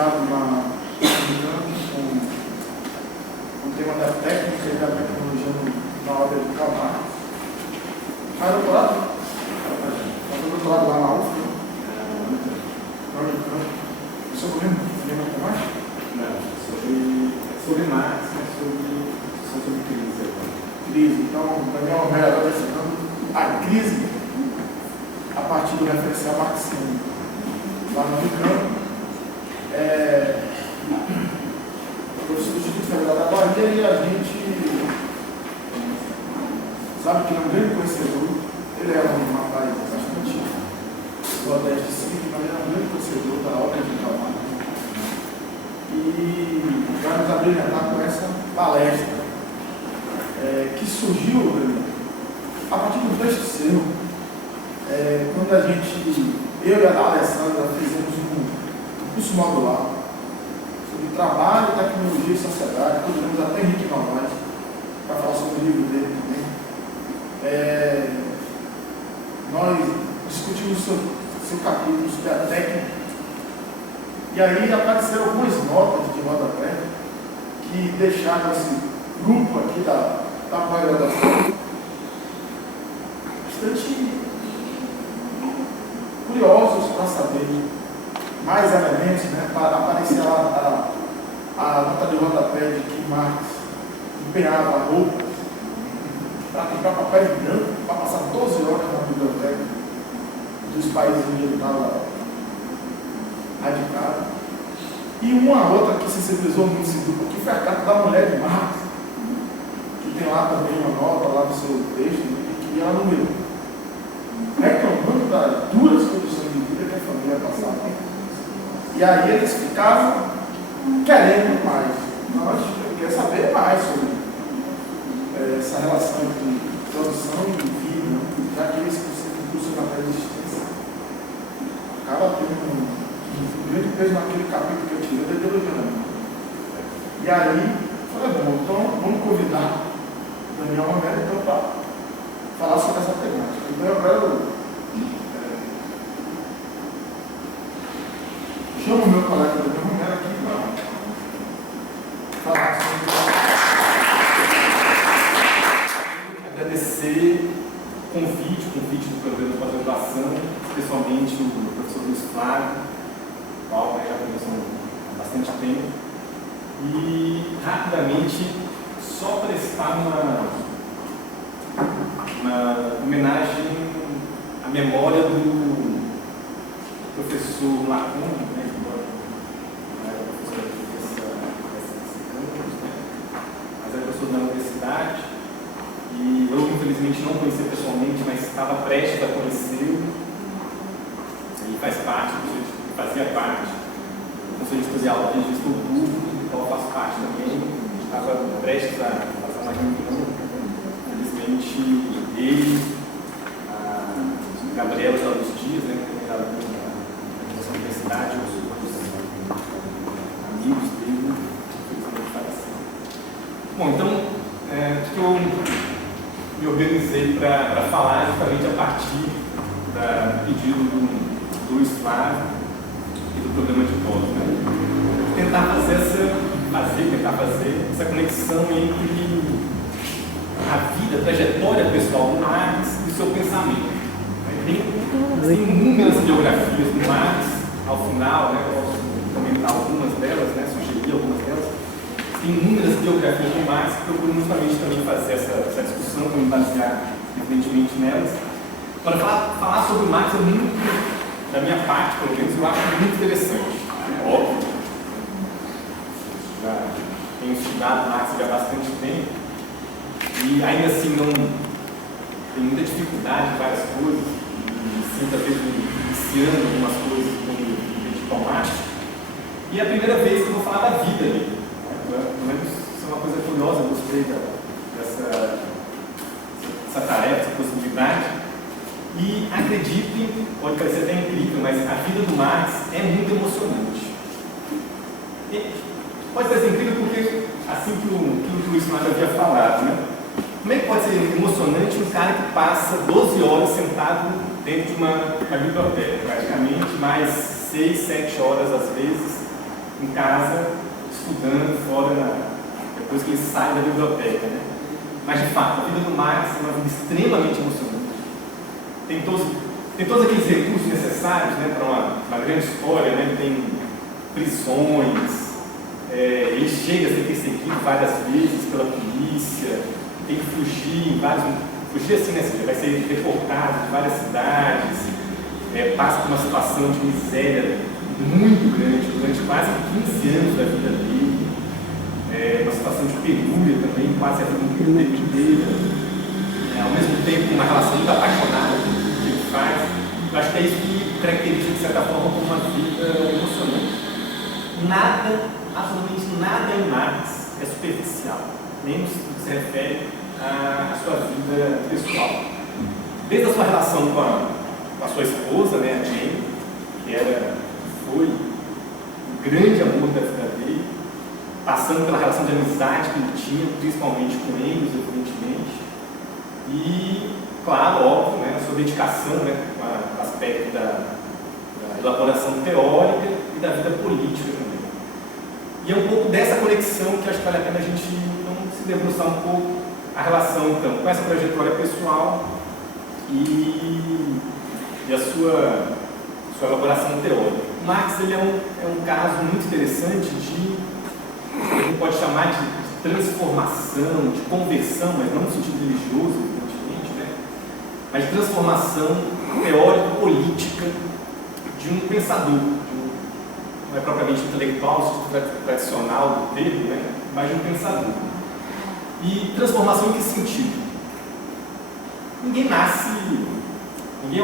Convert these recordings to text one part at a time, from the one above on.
especializado com o tema da técnica e da tecnologia na hora de calmar. Mas doutorado? Doutorado lá na UF? Não, sobre matemática? Não, sobre Marx, mas sobre crise agora. Crise. Então, Daniel Romero está estudando a crise a partir do referencial marxismo. Lá no Unicamp. O professor do Instituto Federal da Bahia, e a gente sabe que ele é um grande conhecedor. Ele é um rapaz bastante modesto de si, mas ele é um grande conhecedor da obra de Karl Marx. E vai nos abrilhantar com essa palestra que surgiu a partir do texto seu, quando a gente, eu e a Alessandra, fizemos um curso modular sobre trabalho, tecnologia e sociedade, convidamos até Henrique Novaes para falar sobre o livro dele também. Nós discutimos seu capítulo sobre a técnica, e aí apareceram algumas notas de rodapé que deixaram esse grupo aqui da pós-graduação bastante curiosos para saber mais elementos, né? Para aparecer lá a nota de rodapé de que Marx empenhava roupas para comprar papel em branco, para passar 12 horas na biblioteca dos países onde ele estava radicado. E uma outra que sensibilizou muito esse grupo aqui foi a carta da mulher de Marx, que tem lá também uma nota lá no seu texto, e que ela numerou, reclamando das duras condições de vida que a família passava. E aí eles ficaram querendo mais. Nós queremos saber mais sobre essa relação entre produção e vida, já que esse curso na pré-existência acaba tendo um grande peso naquele capítulo que eu tirei da ideologia da mente. E aí, falei, bom, então vamos convidar o Daniel Romero então, para falar sobre essa temática. Então eu quero chamo o meu colega Daniel Romero aqui para falar sobre agradecer o convite do programa de pós-graduação, especialmente o professor Luiz Flávio, o qual já conhecemos há bastante tempo, e rapidamente só prestar uma homenagem à memória do professor Lacombe, né, que não era professor desse campus, né, mas era professor da universidade. E eu, infelizmente, não conheci pessoalmente, mas estava prestes a conhecê-lo. Ele fazia parte do Conselho Editorial de Registro Público, do qual eu faço parte também. Estava prestes a fazer uma reunião. Infelizmente, ele, a Gabriela Carlos Dias, né, que era da universidade, os amigos dele, infelizmente faleceram. Bom, então, o que eu me organizei para falar justamente a partir do pedido do Luiz Flávio e do programa de pós, né? Tentar fazer essa conexão entre a vida, a trajetória pessoal do Marx e o seu pensamento. Tem inúmeras biografias do Marx, ao final, né, eu posso comentar algumas delas, né, sugerir algumas delas. Tem inúmeras biografias do Marx que procuram justamente também fazer essa discussão, vou me basear evidentemente nelas. Para falar sobre o Marx é muito, da minha parte, pelo menos, eu acho muito interessante. É óbvio. Já tenho estudado Marx já há bastante tempo e ainda assim não tenho muita dificuldade em várias coisas e sinto às vezes iniciando algumas coisas com o Marx. E é a primeira vez que eu vou falar da vida dele. Pelo menos isso é uma coisa curiosa, eu gostei dessa tarefa, essa possibilidade. E acreditem, pode parecer até incrível, mas a vida do Marx é muito emocionante. E pode parecer incrível porque, assim que o Luiz Flávio havia falado, né? Como é que pode ser emocionante um cara que passa 12 horas sentado dentro de uma biblioteca, praticamente, mais 6, 7 horas às vezes, em casa, estudando fora, depois que ele sai da biblioteca, né? Mas, de fato, a vida do Marx é uma vida extremamente emocionante. Tem todos aqueles recursos necessários, né, para uma grande história, né? Tem prisões, ele chega a ser perseguido várias vezes pela polícia, tem que fugir assim, né? Vai ser deportado de várias cidades, passa por uma situação de miséria muito grande durante quase 15 anos da vida dele, uma situação de penúria também, quase a vida inteira, ao mesmo tempo uma relação muito apaixonada com o que ele faz. Eu acho que é isso que caracteriza, de certa forma, como uma vida emocionante. Absolutamente nada em Marx é superficial, menos no que se refere à sua vida pessoal. Desde a sua relação com a sua esposa, né, a Jane, que foi o grande amor da vida dele, passando pela relação de amizade que ele tinha, principalmente com Engels, evidentemente, e, claro, óbvio, né, a sua dedicação, né, com o aspecto da elaboração teórica e da vida política também. E é um pouco dessa conexão que acho que vale a pena a gente se debruçar um pouco a relação, então, com essa trajetória pessoal e a sua elaboração teórica. Marx ele é um caso muito interessante a gente pode chamar de transformação, de conversão, mas não no sentido religioso, evidentemente, né? Mas de transformação teórico-política de um pensador, não é propriamente intelectual, no sentido tradicional do termo, né? Mas de um pensador. E transformação em que sentido? Ninguém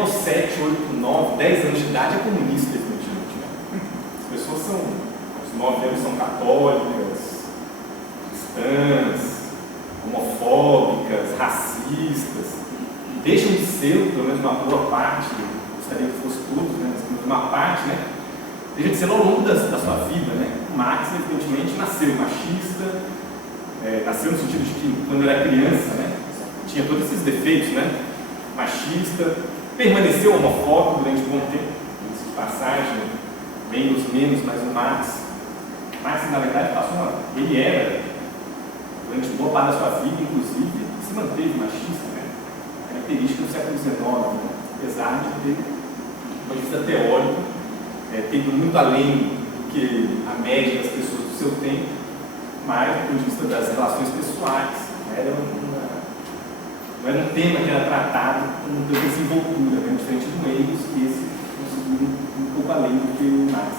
aos 7, 8, 9, 10 anos de idade é comunista, evidentemente, né? As pessoas aos 9 anos são católicas, cristãs, homofóbicas, racistas, deixam de ser, pelo menos uma boa parte, gostaria que fosse todos, né? Mas uma parte, né? Deixa de ser ao longo da sua vida, né? Marx, evidentemente, nasceu machista, nasceu no sentido de que, quando era criança, né, tinha todos esses defeitos, né? Machista, permaneceu homofóbico durante um bom tempo, de passagem, menos, mas o Marx, na verdade, ele era, durante boa parte da sua vida, inclusive, se manteve machista, né? Característica do século XIX, né? Apesar de ter, do ponto de vista teórico, tendo muito além do que a média das pessoas do seu tempo, mas do ponto de vista das relações pessoais, não era um tema que era tratado com tanta desenvoltura, né? Diferente do Engels, que esse conseguiu um pouco além do que o Marx.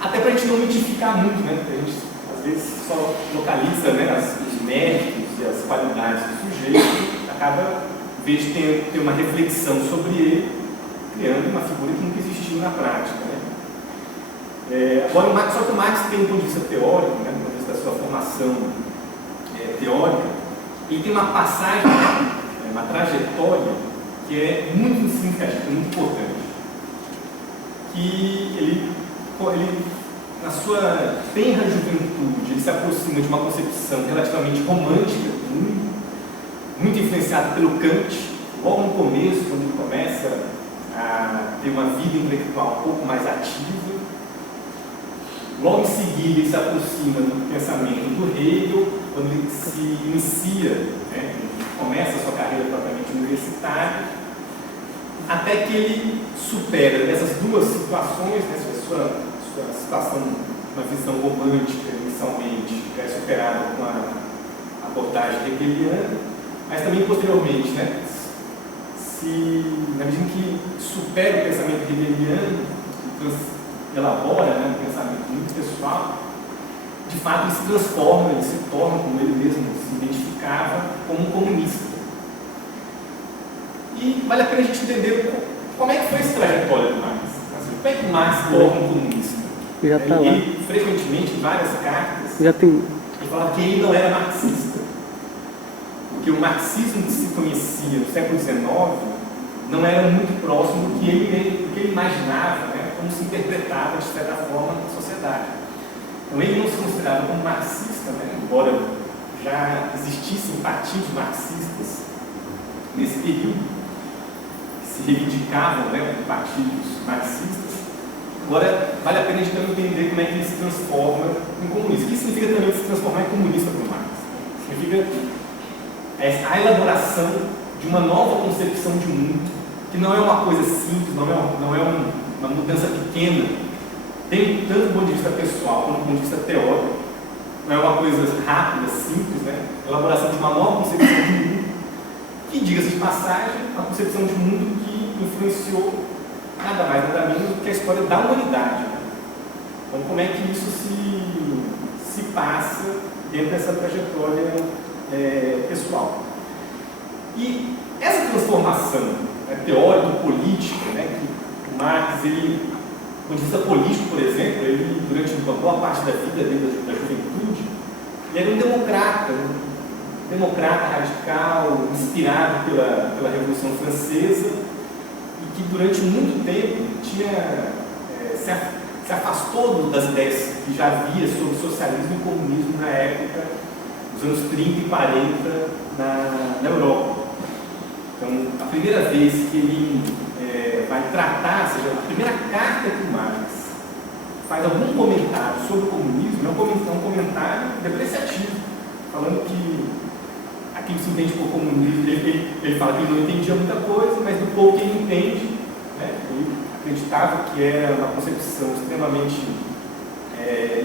Até para a gente não mitificar muito, né? Porque a gente às vezes só localiza, né, os méritos e as qualidades do sujeito, acaba, em vez de ter uma reflexão sobre ele, criando uma figura que nunca existiu na prática, né? Agora, só que o Marx tem um ponto de vista teórico, né, do ponto de vista da sua formação teórica, ele tem uma passagem, uma trajetória que é muito significativa, muito importante. Que ele, na sua tenra juventude, ele se aproxima de uma concepção relativamente romântica, muito influenciada pelo Kant, logo no começo, quando ele começa a ter uma vida intelectual um pouco mais ativa. Logo em seguida, ele se aproxima do pensamento do Hegel, quando ele se inicia, né, começa a sua carreira propriamente universitária, até que ele supera essas duas situações, né, sua situação, uma visão romântica, inicialmente, é superada com a abordagem hegeliana, mas também posteriormente, né, na medida em que supera o pensamento hegeliano, elabora, né, um pensamento muito pessoal, de fato ele se transforma, ele se torna, como ele mesmo se identificava, como um comunista. E vale a pena a gente entender como é que foi essa trajetória do Marx. Como é que Marx se torna um comunista? Ele frequentemente, em várias cartas, ele falava que ele não era marxista. Porque o marxismo que se conhecia no século XIX não era muito próximo do que ele imaginava, né, como se interpretava, de certa forma, na sociedade. Então ele não se considerava como marxista, né, embora já existissem partidos marxistas nesse período, que se reivindicavam, né, partidos marxistas. Agora, vale a pena a gente também entender como é que ele se transforma em comunista. O que significa também se transformar em comunista para o Marx? Significa a elaboração de uma nova concepção de mundo, que não é uma coisa simples, não é uma mudança pequena, tem tanto do ponto de vista pessoal quanto do ponto de vista teórico, não é uma coisa rápida, simples, né? Elaboração de uma nova concepção de mundo, que, diga-se de passagem, uma concepção de mundo que influenciou nada mais, nada menos do que a história da humanidade. Então, como é que isso se passa dentro dessa trajetória pessoal? E essa transformação teórico-política, né, que o Marx, ele, do ponto de vista político, por exemplo, ele, durante uma boa parte da vida dele, da juventude, ele era um democrata radical, inspirado pela Revolução Francesa, e que durante muito tempo se afastou das ideias que já havia sobre socialismo e comunismo na época dos anos 30 e 40 na Europa. Então, a primeira vez que ele vai tratar, ou seja, a primeira carta que o Marx faz algum comentário sobre o comunismo, é um comentário depreciativo, falando que aquilo que se entende por comunismo, ele fala que ele não entendia muita coisa, mas do pouco que ele entende, né, ele acreditava que era uma concepção extremamente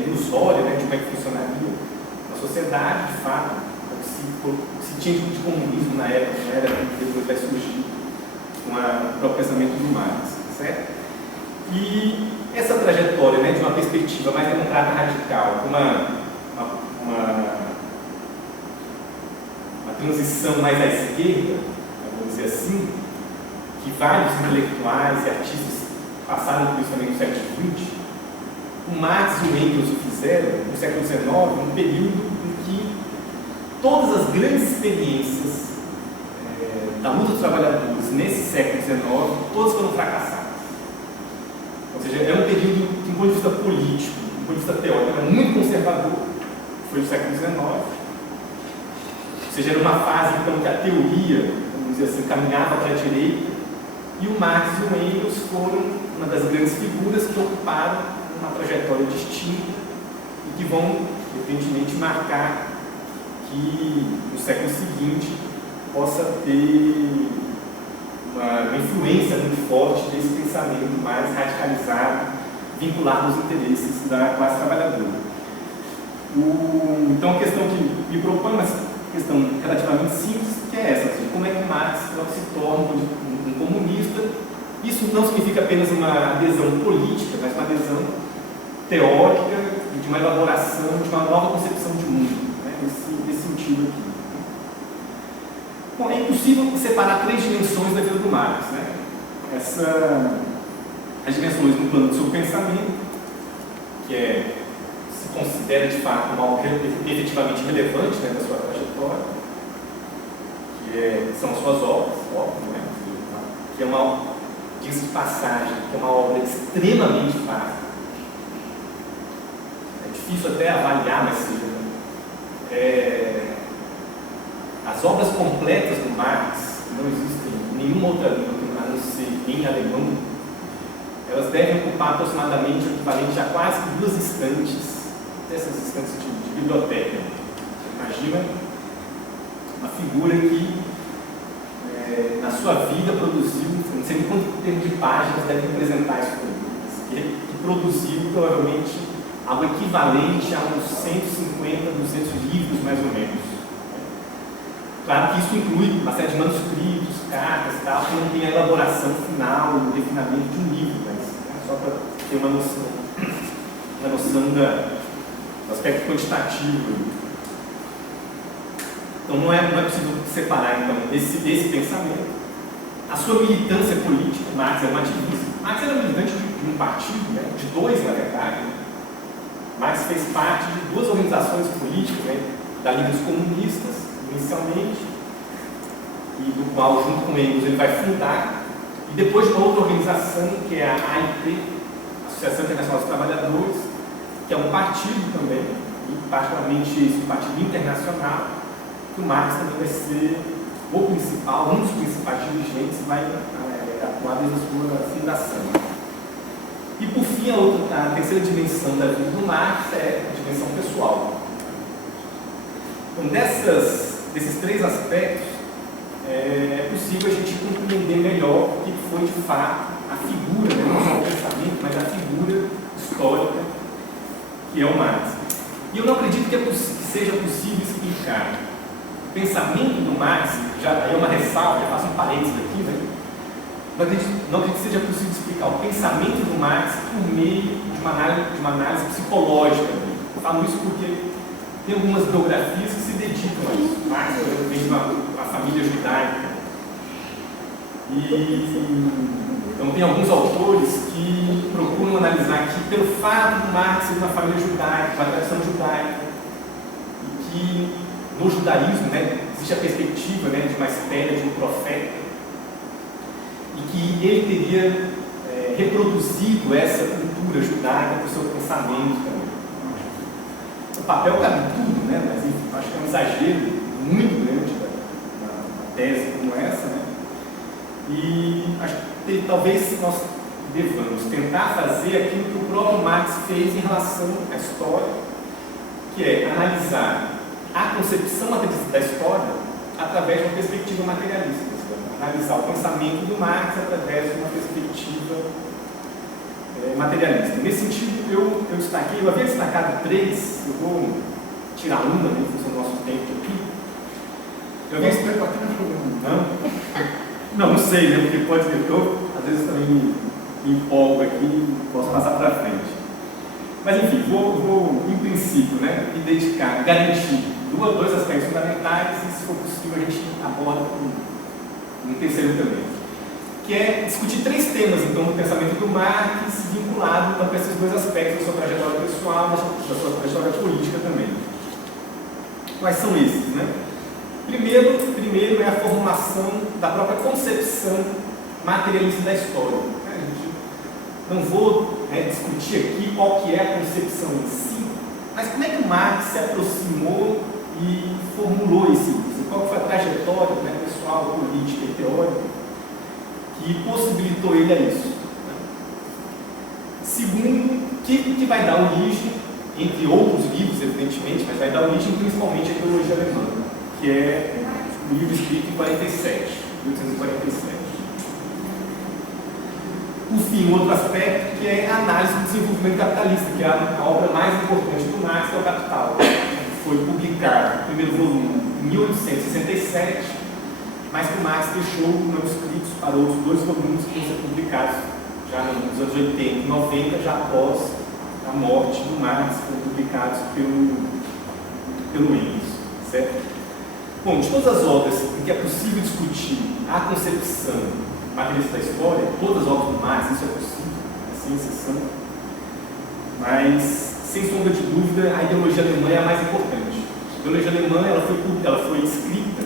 ilusória, né, de como é que funcionaria a sociedade, de fato, se tinha de comunismo na época, não era que depois vai surgir com o próprio pensamento do Marx, certo? E essa trajetória, né, de uma perspectiva mais democrata radical, uma transição mais à esquerda, vamos dizer assim, que vários intelectuais e artistas passaram por isso também no século XX, o Marx e o Engels o fizeram no século XIX, um período em que todas as grandes experiências da luta dos trabalhadores nesse século XIX, todas foram fracassadas. Ou seja, é um período que, do ponto de vista político, do ponto de vista teórico, era muito conservador, foi o século XIX. Ou seja, era uma fase então, que a teoria, vamos dizer assim, caminhava para a direita, e o Marx e o Engels foram uma das grandes figuras que ocuparam uma trajetória distinta e que vão, evidentemente, marcar que no século seguinte possa ter uma influência muito forte desse pensamento mais radicalizado, vinculado aos interesses da classe trabalhadora. Então, a questão que me propõe, uma questão relativamente simples, que é essa, assim, como é que Marx se torna um comunista. Isso não significa apenas uma adesão política, mas uma adesão teórica, de uma elaboração, de uma nova concepção de mundo, né, nesse sentido aqui. Bom, é impossível separar três dimensões da vida do Marx, né? As dimensões no plano do seu pensamento, que se considera de fato algo efetivamente relevante, né, da sua trajetória, que são as suas obras, óbvio, né? Que é uma, diz de passagem, que é uma obra extremamente fácil. É difícil até avaliar, mas as obras completas do Marx, não existem em nenhuma outra língua a não ser em alemão, elas devem ocupar aproximadamente o equivalente a quase 2 estantes, dessas estantes de biblioteca. Você imagina uma figura que na sua vida produziu, não sei nem quanto tempo de páginas deve representar isso tudo, que produziu provavelmente algo equivalente a uns 150, 200 livros mais ou menos. Claro que isso inclui uma série de manuscritos, cartas e tal, que não tem a elaboração final, o refinamento de um livro, mas só para ter uma noção do aspecto quantitativo. Então não é possível separar então, esse pensamento. A sua militância política, Marx era um ativista. Marx era militante de um partido, né, de 2 na verdade. Marx fez parte de 2 organizações políticas, né, da Liga dos Comunistas, inicialmente, e do qual, junto com Engels, ele vai fundar, e depois de uma outra organização, que é a AIT, Associação Internacional dos Trabalhadores, que é um partido também, e particularmente esse partido internacional, que o Marx também vai ser o principal, um dos principais dirigentes, vai atuar desde a sua fundação. E por fim, a a terceira dimensão da vida do Marx é a dimensão pessoal. Então, desses três aspectos, é possível a gente compreender melhor o que foi de fato a figura, né, não só o pensamento, mas a figura histórica que é o Marx. E eu não acredito que seja possível explicar o pensamento do Marx, já é uma ressalva, já faço um parênteses aqui, né? Não acredito que seja possível explicar o pensamento do Marx por meio de uma análise psicológica. Eu falo isso porque tem algumas biografias que se dedicam a isso. Marx vem de uma família judaica. Então tem alguns autores que procuram analisar que, pelo fato do Marx ser de uma família judaica, uma tradição judaica, e que no judaísmo, né, existe a perspectiva, né, de uma espécie de um profeta, e que ele teria reproduzido essa cultura judaica para o seu pensamento também. O papel cabe tudo, né? Mas enfim, acho que é um exagero muito grande da tese como essa, né? E acho que talvez nós devamos tentar fazer aquilo que o próprio Marx fez em relação à história, que é analisar a concepção da história através de uma perspectiva materialista. Analisar o pensamento do Marx através de uma perspectiva materialista. Nesse sentido, eu havia destacado três, eu vou tirar uma, né, em função do nosso tempo aqui. Não sei, né, porque pode ser que eu, às vezes, também me empolgo aqui e posso passar para frente. Mas, enfim, vou em princípio, né, me dedicar, garantir dois aspectos fundamentais e, se for possível, a gente aborda um terceiro também, que é discutir três temas, então, do pensamento do Marx, vinculado então, com esses dois aspectos da sua trajetória pessoal, da sua trajetória política também. Quais são esses, né? Primeiro é a formulação da própria concepção materialista da história. Não vou discutir aqui qual que é a concepção em si, mas como é que o Marx se aproximou e formulou esse uso? Qual foi a trajetória, né, pessoal, política e teórica que possibilitou ele a isso? Segundo, que vai dar origem, entre outros livros, evidentemente, mas vai dar origem principalmente à ideologia alemã, que é um livro escrito em 1847. Por fim, outro aspecto que é a análise do desenvolvimento capitalista, que é a obra mais importante do Marx, que é o Capital. Foi publicado, o primeiro volume, em 1867, mas que Marx deixou manuscritos para outros dois volumes que vão ser publicados já nos anos 80 e 90, já após a morte do Marx, foram publicados pelo Engels, certo? Bom, de todas as obras em que é possível discutir a concepção materialista da história, todas as obras do Marx, isso é possível, sem exceção, mas, sem sombra de dúvida, a ideologia alemã é a mais importante. A ideologia alemã ela foi escrita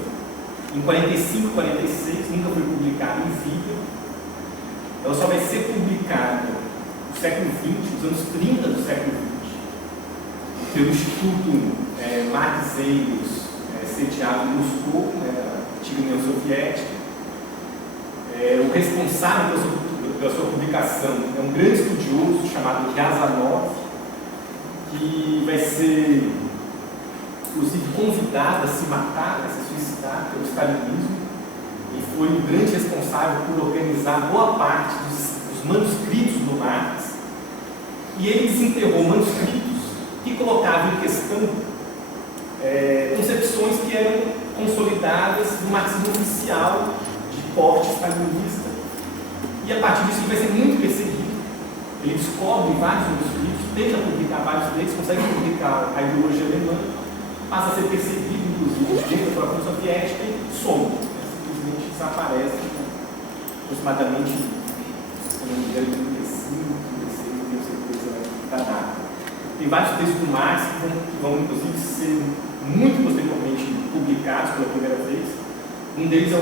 em 45, 46, nunca foi publicada em vida. Ela só vai ser publicada no século XX, nos anos 30 do século XX, pelo Instituto Marx Engels, sediado em Moscou, a antiga União Soviética. O responsável pela sua publicação é um grande estudioso chamado Riazanov, que vai ser, inclusive, convidado a se matar, a se suicidar pelo stalinismo, e foi o grande responsável por organizar boa parte dos manuscritos do Marx, e ele desenterrou manuscritos que colocavam em questão concepções que eram consolidadas do marxismo oficial, de porte stalinista, e a partir disso ele vai ser muito perseguido. Ele descobre vários manuscritos, tenta publicar vários deles, consegue publicar a ideologia alemã, passa a ser perseguido, inclusive, dentro da própria União Soviética e some, simplesmente desaparece, aproximadamente, se não me engano, 35, 36, não tenho certeza da data. Tem vários textos do Marx que vão inclusive, ser muito posteriormente publicados pela primeira vez. Um deles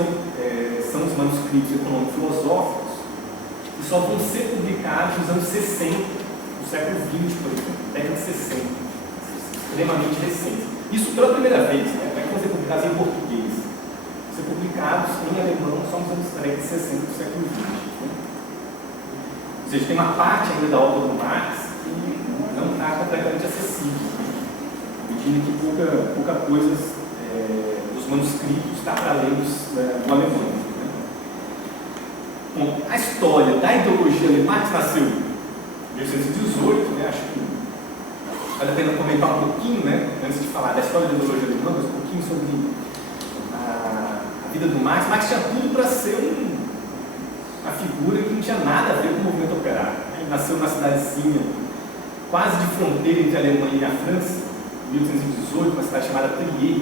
são os manuscritos econômico-filosóficos, que só vão ser publicados nos anos 60 do século XX, por exemplo, década de 60, extremamente recentes. Isso pela primeira vez, né? Não é que vão ser publicados em português, vão ser publicados em alemão só nos anos 30 e 60 do século XX. Né? Ou seja, tem uma parte ainda da obra do Marx que não está completamente acessível, pedindo que pouca coisa dos manuscritos está para além do alemão. Né? Bom, a história da ideologia alemã, Marx nasceu em 1818, né? Acho que vale a pena comentar um pouquinho, né? Antes de falar da história da ideologia alemã, mas um pouquinho sobre a vida do Marx. Marx tinha tudo para ser uma figura que não tinha nada a ver com o movimento operário. Ele nasceu numa cidadezinha quase de fronteira entre a Alemanha e a França, em 1818, uma cidade chamada Trier,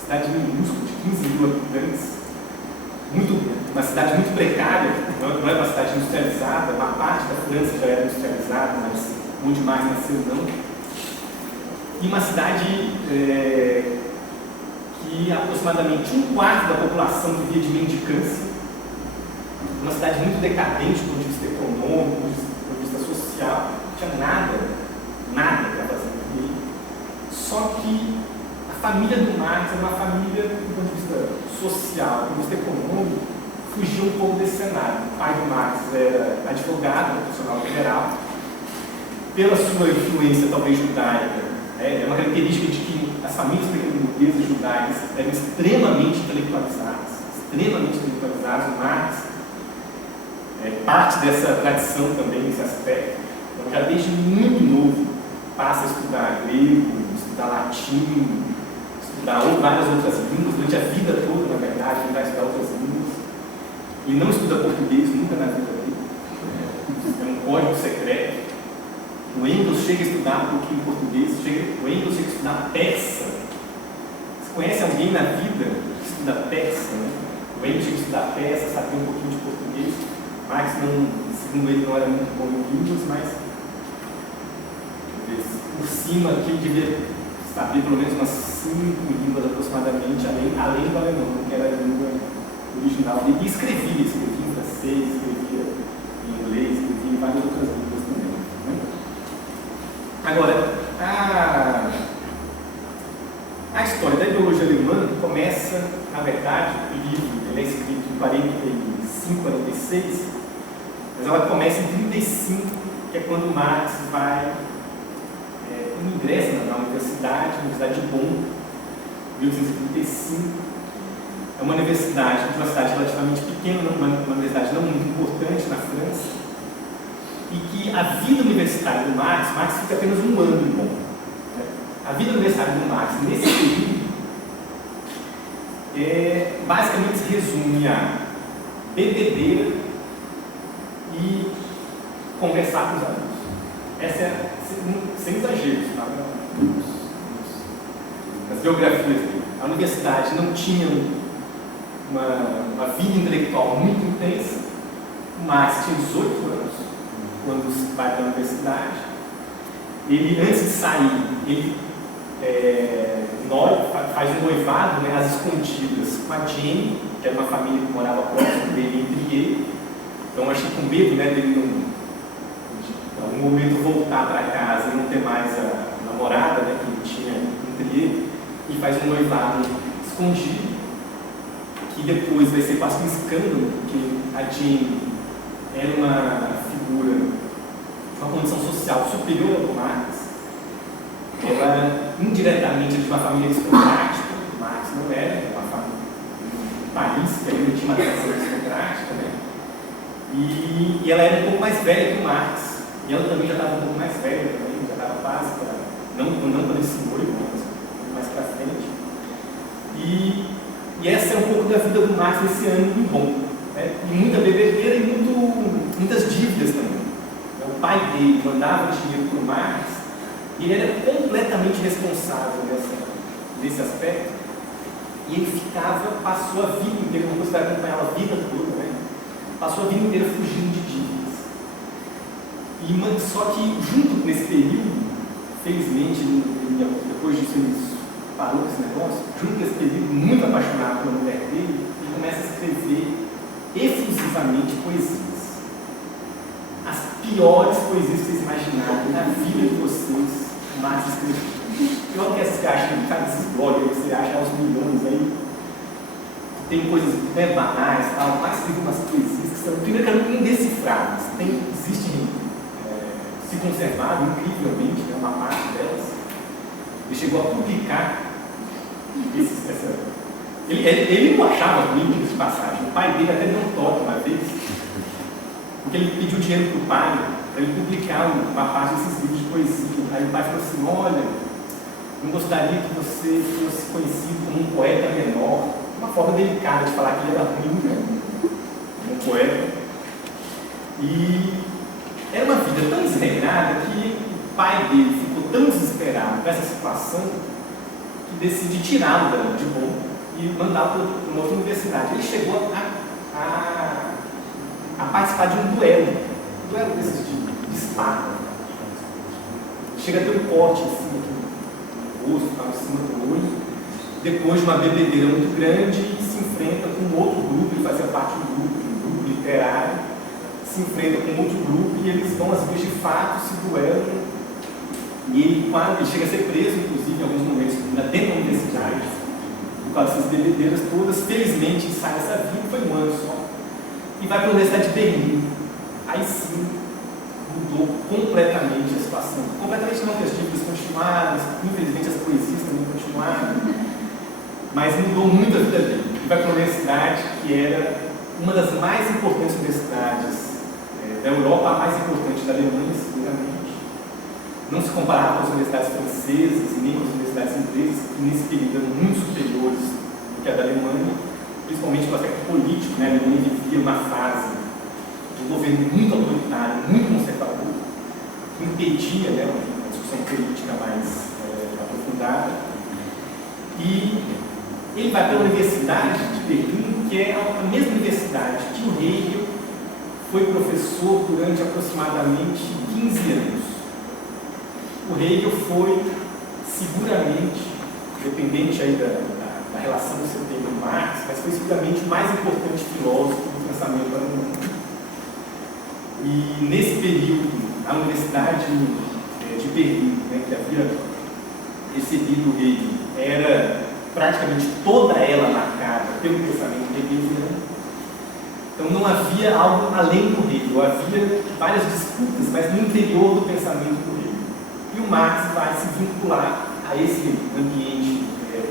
cidade minúscula, de 15 mil habitantes, uma cidade muito precária, não era uma cidade industrializada, uma parte da França já era industrializada, mas onde mais nasceu não. E uma cidade que aproximadamente um quarto da população vivia de mendicância, uma cidade muito decadente do ponto de vista econômico, do ponto de vista social, não tinha nada para fazer aqui. Só que a família do Marx era uma família, do ponto de vista social, do ponto de vista econômico, fugia um pouco desse cenário. O pai do Marx era advogado, profissional liberal, pela sua influência talvez judaica. É uma característica de que as famílias pequeno-burguesas judaicas eram extremamente intelectualizadas. O Marx parte dessa tradição também, nesse aspecto. Então, já desde muito novo, passa a estudar grego, estudar latim, estudar várias outras línguas, durante a vida toda, na verdade, ele vai estudar outras línguas. Ele não estuda português nunca na vida dele. É um código secreto. O Engels chega a estudar um pouquinho português, o Engels chega a estudar persa. Você conhece alguém na vida que estuda persa? Né? O Engels chega a estudar persa, sabia um pouquinho de português. Marx, segundo ele, não era muito bom em línguas, mas por cima aqui ele devia saber pelo menos umas 5 línguas aproximadamente, além do alemão, que era a língua original dele. E escrevia em francês, escrevia em inglês, escrevia em várias outras línguas também. Né? Agora, a história da ideologia alemã começa, na verdade, o livro ele é escrito em 45, 46, mas ela começa em 35, que é quando Marx ingressa na Universidade de Bonn, 1835. É uma universidade de uma cidade relativamente pequena, uma universidade não muito importante na França, e que a vida universitária do Marx fica apenas um ano em Bonn. A vida universitária do Marx, nesse período, basicamente se resume a bebedeira e conversar com os alunos. Essa é, sem exageros, tá? Nas biografias dele. A universidade não tinha uma vida intelectual muito intensa. O Marx tinha 18 anos quando vai para a universidade. Ele, antes de sair, ele faz um noivado, né, às escondidas com a Jane, que era uma família que morava próximo dele em Trier. Então, acho que com medo, né, dele em algum momento voltar para casa e não ter mais a namorada, né, que ele tinha em Trier, e faz um noivado escondido, que depois vai ser quase um escândalo, porque a Jane era uma figura de uma condição social superior ao Marx. Ela era indiretamente de uma família aristocrática. Marx não era, uma família em Paris, que ainda tinha uma tradição aristocrática, né? E ela era um pouco mais velha que o Marx. E ela também já estava um pouco mais velha, também, já estava quase para, não quando ele se noivo, mas um pouco mais para frente. E essa é um pouco da vida do Marx nesse ano em Bonn. Né? E muita bebedeira e muitas dívidas também. O pai dele mandava dinheiro para o Marx e ele era completamente responsável nesse aspecto. E ele passou a vida inteira, uma coisa que vai acompanhar a vida toda, né? Passou a vida inteira fugindo de dívidas. Só que, junto nesse período, felizmente, depois disso ele parou com esse negócio, junto nesse período, muito apaixonado pela mulher dele, ele começa a escrever efusivamente poesias. As piores poesias que vocês imaginarem na vida de vocês, Marx escreveu. Pior que essas que acham, sabe, esses blogs que você acha aos milhões aí, tem coisas bem banais e tal, mas escreveu umas poesias que são, primeiro que eram indecifráveis. Existem conservado incrivelmente, né, uma parte delas. Ele chegou a publicar ele não achava ruim de passagem. O pai dele até deu um toque uma vez, porque ele pediu dinheiro para o pai para ele publicar uma parte desses livros de poesia. Aí o pai falou assim: olha, não gostaria que você fosse conhecido como um poeta menor. Uma forma delicada de falar que ele era ruim, né? Um poeta. E era uma vida tão desregrada que o pai dele ficou tão desesperado com essa situação que decidiu tirá-lo de bom e mandá-lo para uma outra universidade. Ele chegou a participar de um duelo desses de espada. Chega a ter um corte em cima do rosto, em cima do olho. Depois de uma bebedeira muito grande, se enfrenta com outro grupo. Ele fazia parte de um grupo literário. Se enfrenta com outro grupo e eles vão às vezes de fato se duelam. E ele chega a ser preso, inclusive, em alguns momentos, dentro da universidade, por causa dessas bebedeiras todas. Felizmente, ele sai dessa vida, foi um ano só, e vai para a Universidade de Berlim. Aí sim, mudou completamente a situação. Completamente não, porque as dívidas continuaram, infelizmente as poesias também continuaram, mas mudou muito a vida dele. Ele vai para uma universidade que era uma das mais importantes universidades da Europa, a mais importante da Alemanha, seguramente. Não se comparava com as universidades francesas e nem com as universidades inglesas, que nesse período eram muito superiores do que a da Alemanha, principalmente no aspecto político, né? A Alemanha vivia uma fase de um governo muito autoritário, muito conservador, que impedia, né, uma discussão política mais aprofundada. E ele vai para a Universidade de Berlim, que é a mesma universidade que o Hegel foi professor durante aproximadamente 15 anos. O Hegel foi, seguramente, dependente aí da relação que você tem com Marx, mas foi seguramente o mais importante filósofo do pensamento alemão. E nesse período, a Universidade de Berlim, né, que havia recebido o Hegel, era praticamente toda ela marcada pelo pensamento hegeliano. Então não havia algo além do Hegel, havia várias disputas, mas no interior do pensamento do Hegel. E o Marx vai se vincular a esse ambiente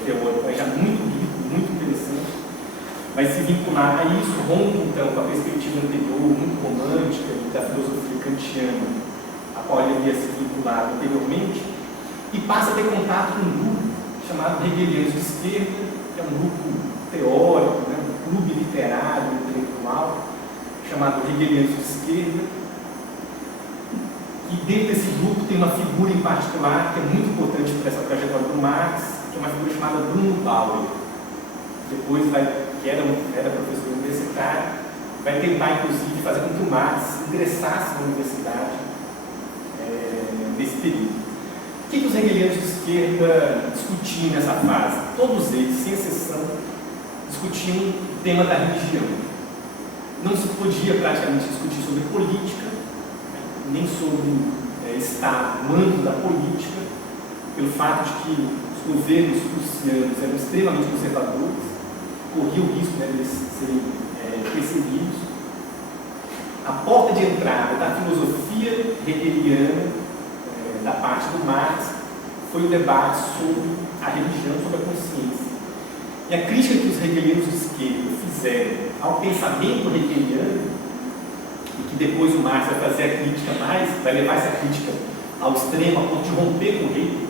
teórico, já muito rico, muito interessante, vai se vincular a isso, rompe então com a perspectiva anterior, muito romântica, da filosofia kantiana, a qual ele havia se vinculado anteriormente, e passa a ter contato com um grupo chamado Hegelianos de Esquerda, que é um grupo teórico, né, um clube literário, intelectual, chamado Hegelianos de Esquerda. E dentro desse grupo tem uma figura em particular que é muito importante para essa trajetória do Marx, que é uma figura chamada Bruno Bauer. Depois que era professor universitário, vai tentar inclusive fazer com que o Marx ingressasse na universidade nesse período. O que os hegelianos de esquerda discutiam nessa fase? Todos eles, sem exceção, discutiam o tema da religião. Não se podia praticamente discutir sobre política, nem sobre Estado, o âmbito da política, pelo fato de que os governos prussianos eram extremamente conservadores, corria o risco, né, de eles serem perseguidos. A porta de entrada da filosofia hegeliana, da parte do Marx, foi o debate sobre a religião, sobre a consciência. E a crítica que os hegelianos de esquerda fizeram ao pensamento hegeliano, e que depois o Marx vai fazer a crítica vai levar essa crítica ao extremo, a ponto de romper com o Hegel,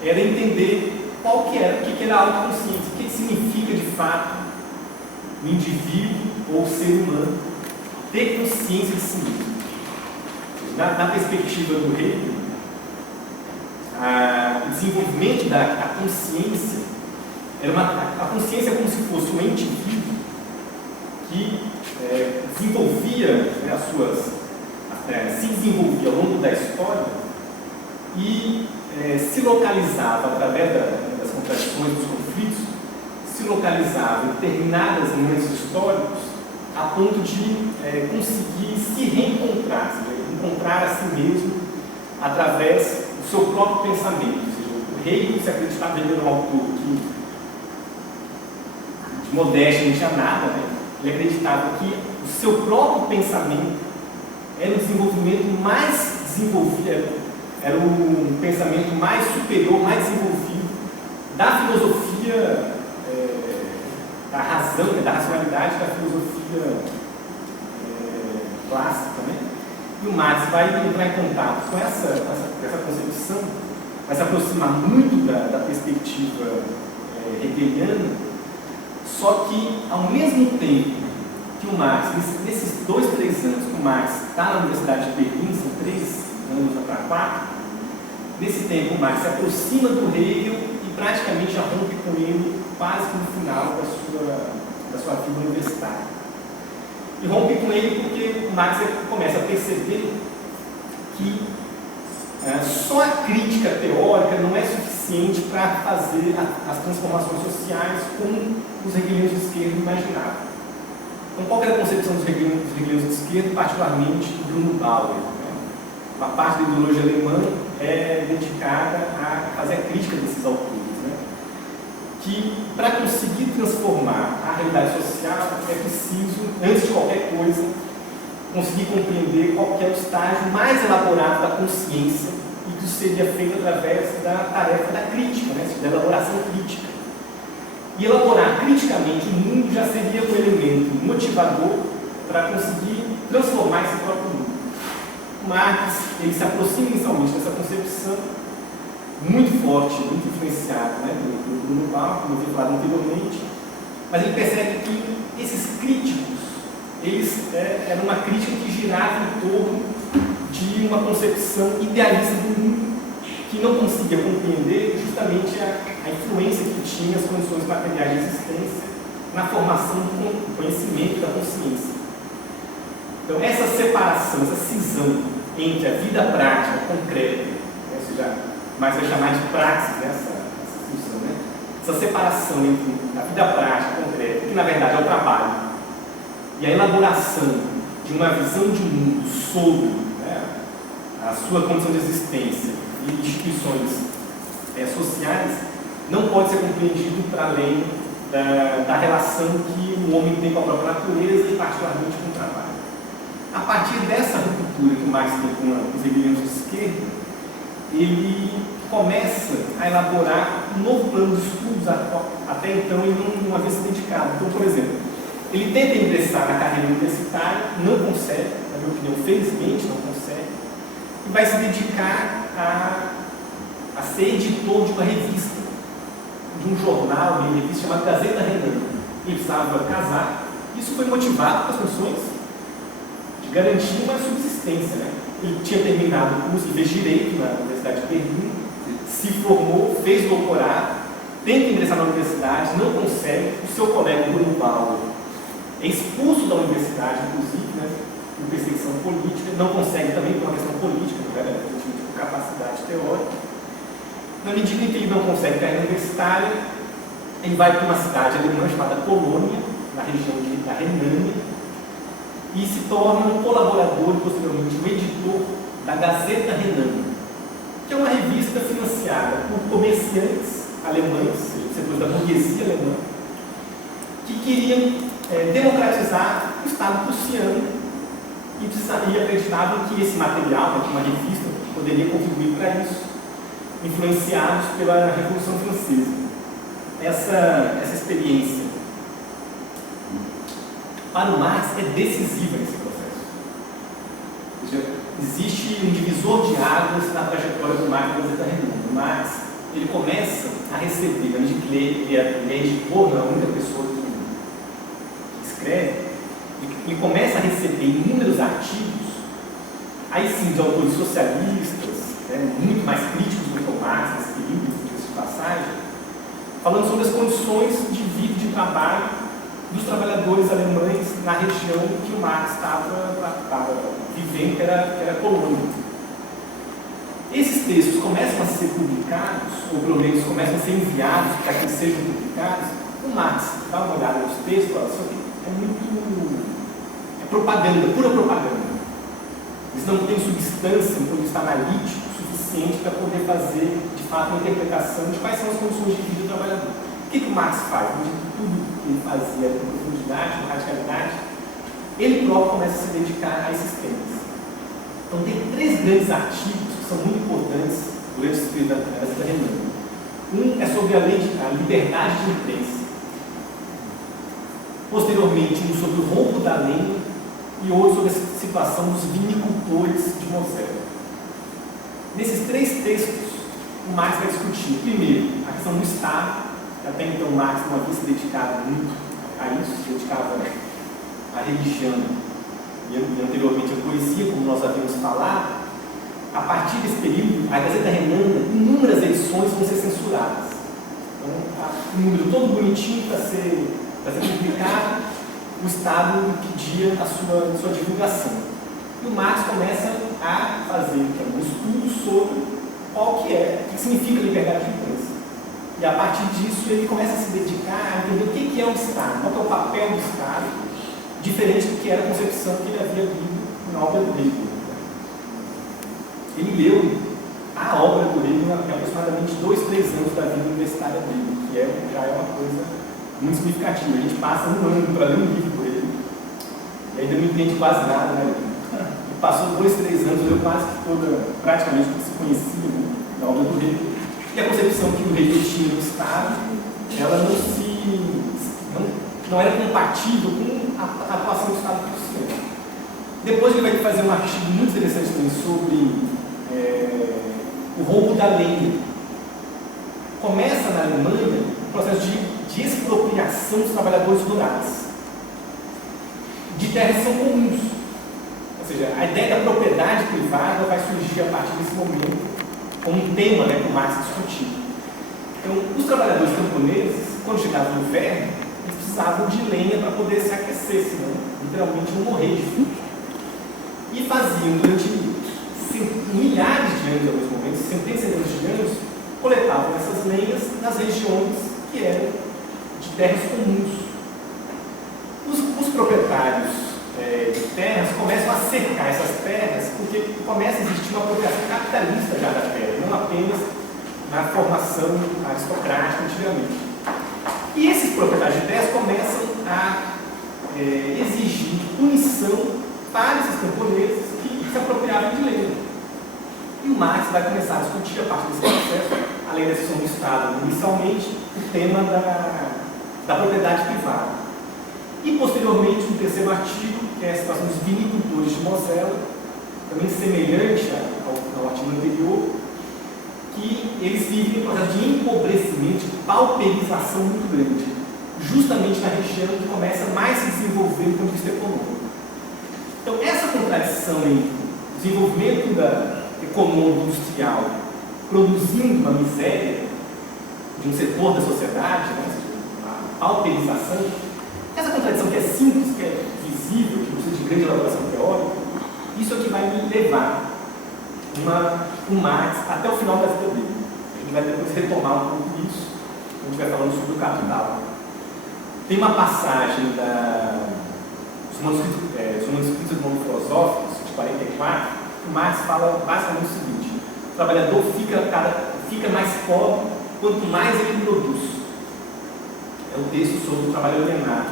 era entender o que era a autoconsciência, o que significa de fato o indivíduo ou o ser humano ter consciência de si mesmo. Na perspectiva do Hegel, o desenvolvimento da consciência a consciência é como se fosse um indivíduo que desenvolvia, né, se desenvolvia ao longo da história e se localizava através das contradições, dos conflitos, se localizava em determinados momentos históricos a ponto de conseguir se reencontrar, encontrar a si mesmo através do seu próprio pensamento. Ou seja, o Hegel se acreditava ele era um autor que de modéstia não tinha nada, né? Ele acreditava que o seu próprio pensamento era o desenvolvimento mais desenvolvia, era o pensamento mais superior, mais desenvolvido da filosofia da razão, da racionalidade da filosofia clássica, né? E o Marx vai entrar em contato com essa concepção, vai se aproximar muito da perspectiva hegeliana, só que, ao mesmo tempo que o Marx, nesses 2, 3 anos que o Marx está na Universidade de Berlim, são 3 anos para 4, nesse tempo o Marx se aproxima do Hegel e praticamente já rompe com ele quase que no final da sua vida universitária. E rompe com ele porque o Marx começa a perceber que só a crítica teórica não é suficiente para fazer as transformações sociais como os hegelianos de esquerda imaginavam. Então, qual era a concepção dos hegelianos de esquerda, particularmente do Bruno Bauer? Né? Uma parte da ideologia alemã é dedicada a fazer a crítica desses autores, né? Que, para conseguir transformar a realidade social, é preciso, antes de qualquer coisa, conseguir compreender qual que é o estágio mais elaborado da consciência e que isso seria feito através da tarefa da crítica, né? Da elaboração crítica. E elaborar criticamente o mundo já seria um elemento motivador para conseguir transformar esse próprio mundo. Marx, ele se aproxima inicialmente dessa concepção muito forte, muito influenciado, né, do Bruno Bauer, como eu vi falado anteriormente, mas ele percebe que esses críticos, eles eram uma crítica que girava em torno de uma concepção idealista do mundo, que não conseguia compreender justamente a influência que tinha as condições materiais de existência na formação do conhecimento da consciência. Então, essa separação, essa cisão entre a vida prática, concreta, né, ou seja, mais vai chamar de praxis, né, essa fusão, né? Essa separação entre a vida prática, concreta, que na verdade é o trabalho, e a elaboração de uma visão de mundo sobre, né, a sua condição de existência e instituições sociais, não pode ser compreendido para além da relação que o homem tem com a própria natureza e particularmente com o trabalho. A partir dessa ruptura que o Marx tem com os hegelianos de esquerda, ele começa a elaborar um novo plano de estudos, até então ele não havia se dedicado. Então, por exemplo, ele tenta ingressar na carreira universitária, não consegue, na minha opinião, felizmente não consegue, e vai se dedicar a ser editor de uma revista, de um jornal, de uma revista chamada Gazeta Renana. Ele precisava casar. Isso foi motivado com as funções de garantir uma subsistência, né? Ele tinha terminado o curso, fez Direito na Universidade de Berlim, se formou, fez doutorado, tenta ingressar na universidade, não consegue. O seu colega Bruno Bauer é expulso da universidade, inclusive, né, por perseguição política, não consegue também por uma questão política, não era por capacidade teórica. Na medida em que ele não consegue carreira universitária, ele vai para uma cidade alemã chamada Colônia, na região da Renânia, e se torna um colaborador e posteriormente um editor da Gazeta Renana, que é uma revista financiada por comerciantes alemães, setores da burguesia alemã, que queriam democratizar o Estado prussiano e acreditavam que esse material, uma revista, poderia contribuir para isso, influenciados pela Revolução Francesa. Essa experiência, para o Marx, é decisiva nesse processo. Ou seja, existe um divisor de águas na trajetória do Marx na Gazeta Renana. O Marx, ele começa a receber, além de que ele é editor, não é a única pessoa que escreve, ele começa a receber inúmeros artigos, aí sim, de autores socialistas, muito mais críticos do que o Marx nesse período, de passagem, falando sobre as condições de vida e de trabalho dos trabalhadores alemães na região que o Marx estava vivendo, que era a Colônia. Esses textos começam a ser publicados, ou pelo menos começam a ser enviados para que sejam publicados. O Marx dá uma olhada nos textos, olha, só que é propaganda, pura propaganda. Eles não têm substância, um ponto de vista analítico suficiente para poder fazer, de fato, uma interpretação de quais são as condições de vida do trabalhador. O que o Marx faz? De tudo que ele fazia com profundidade, com radicalidade, ele próprio começa a se dedicar a esses temas. Então, tem 3 grandes artigos que são muito importantes durante esse período da Gazeta Renana. Um é sobre a liberdade de imprensa. Posteriormente, um sobre o roubo da lenha e outro sobre a situação dos vinicultores de Mosela. Nesses 3 textos, o Marx vai discutir, primeiro, a questão do Estado. Até então, Marx não havia se dedicado muito a isso, se dedicava à religião e anteriormente à poesia, como nós havíamos falado. A partir desse período, a Gazeta Renana, inúmeras edições vão ser censuradas. Então, um número todo bonitinho para ser publicado, o Estado impedia a sua divulgação. E o Marx começa a fazer um estudo sobre o que significa liberdade de imprensa. E a partir disso ele começa a se dedicar a entender o que é o Estado, qual é o papel do Estado, diferente do que era a concepção que ele havia lido na obra do Hegel. Ele leu a obra do Hegel em aproximadamente 2-3 anos da vida universitária dele, que já é uma coisa muito significativa. A gente passa um ano para ler um livro do Hegel e ainda não entende quase nada, né? Ele passou 2-3 anos, leu quase praticamente tudo que se conhecia, né, da obra do Hegel. E a concepção que o Hegel tinha do Estado, ela não era compatível com a atuação do Estado prussiano. Depois ele vai fazer um artigo muito interessante também sobre o roubo da lenha. Começa na Alemanha um processo de expropriação dos trabalhadores rurais, de terras que são comuns. Ou seja, a ideia da propriedade privada vai surgir a partir desse momento como um tema, né, que o Marx discutiu. Então, os trabalhadores camponeses, quando chegavam no inverno, eles precisavam de lenha para poder se aquecer, senão literalmente não morrer de frio. E faziam durante milhares de anos, em alguns momentos, centenas de anos, coletavam essas lenhas nas regiões que eram de terras comuns. Os proprietários de terras começam a cercar essas terras porque começa a existir uma apropriação capitalista já da terra, não apenas na formação aristocrática antigamente. E esses proprietários de terras começam a exigir punição para esses camponeses que se apropriavam de lenha. E o Marx vai começar a discutir, a partir desse processo, além da decisão do Estado, inicialmente, o tema da propriedade privada. E, posteriormente, um terceiro artigo, que é a situação dos vinicultores de Mosela, também semelhante ao artigo anterior, que eles vivem um processo de empobrecimento, de pauperização muito grande, justamente na região que começa mais a se desenvolver do ponto de vista econômico. Então, essa contradição entre o desenvolvimento econômico industrial produzindo uma miséria de um setor da sociedade, né, a pauperização, essa contradição que é simples, que é visível, que precisa de grande elaboração teórica, isso é que vai me levar o Marx até o final da vida dele. A gente vai depois retomar um pouco disso, quando a gente vai falando sobre o Capital. Tem uma passagem dos manuscritos do Mundo Filosóficos, de 44, que o Marx fala basicamente o seguinte: o trabalhador fica mais pobre quanto mais ele produz. É um texto sobre o trabalho alienado,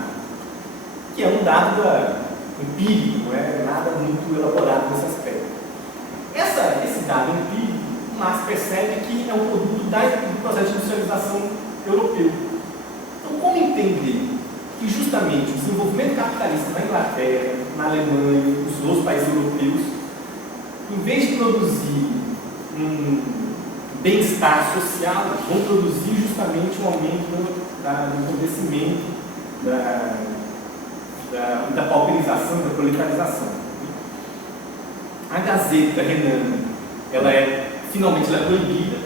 que é um dado empírico, não é nada muito elaborado nesse aspecto. Esse dado empírico, o Marx percebe que é um produto do processo de industrialização europeu. Então, como entender que justamente o desenvolvimento capitalista na Inglaterra, na Alemanha, nos outros países europeus, em vez de produzir um bem-estar social, vão produzir justamente um aumento do empobrecimento, da pauperização, da proletarização. A Gazeta Renana, finalmente ela é proibida,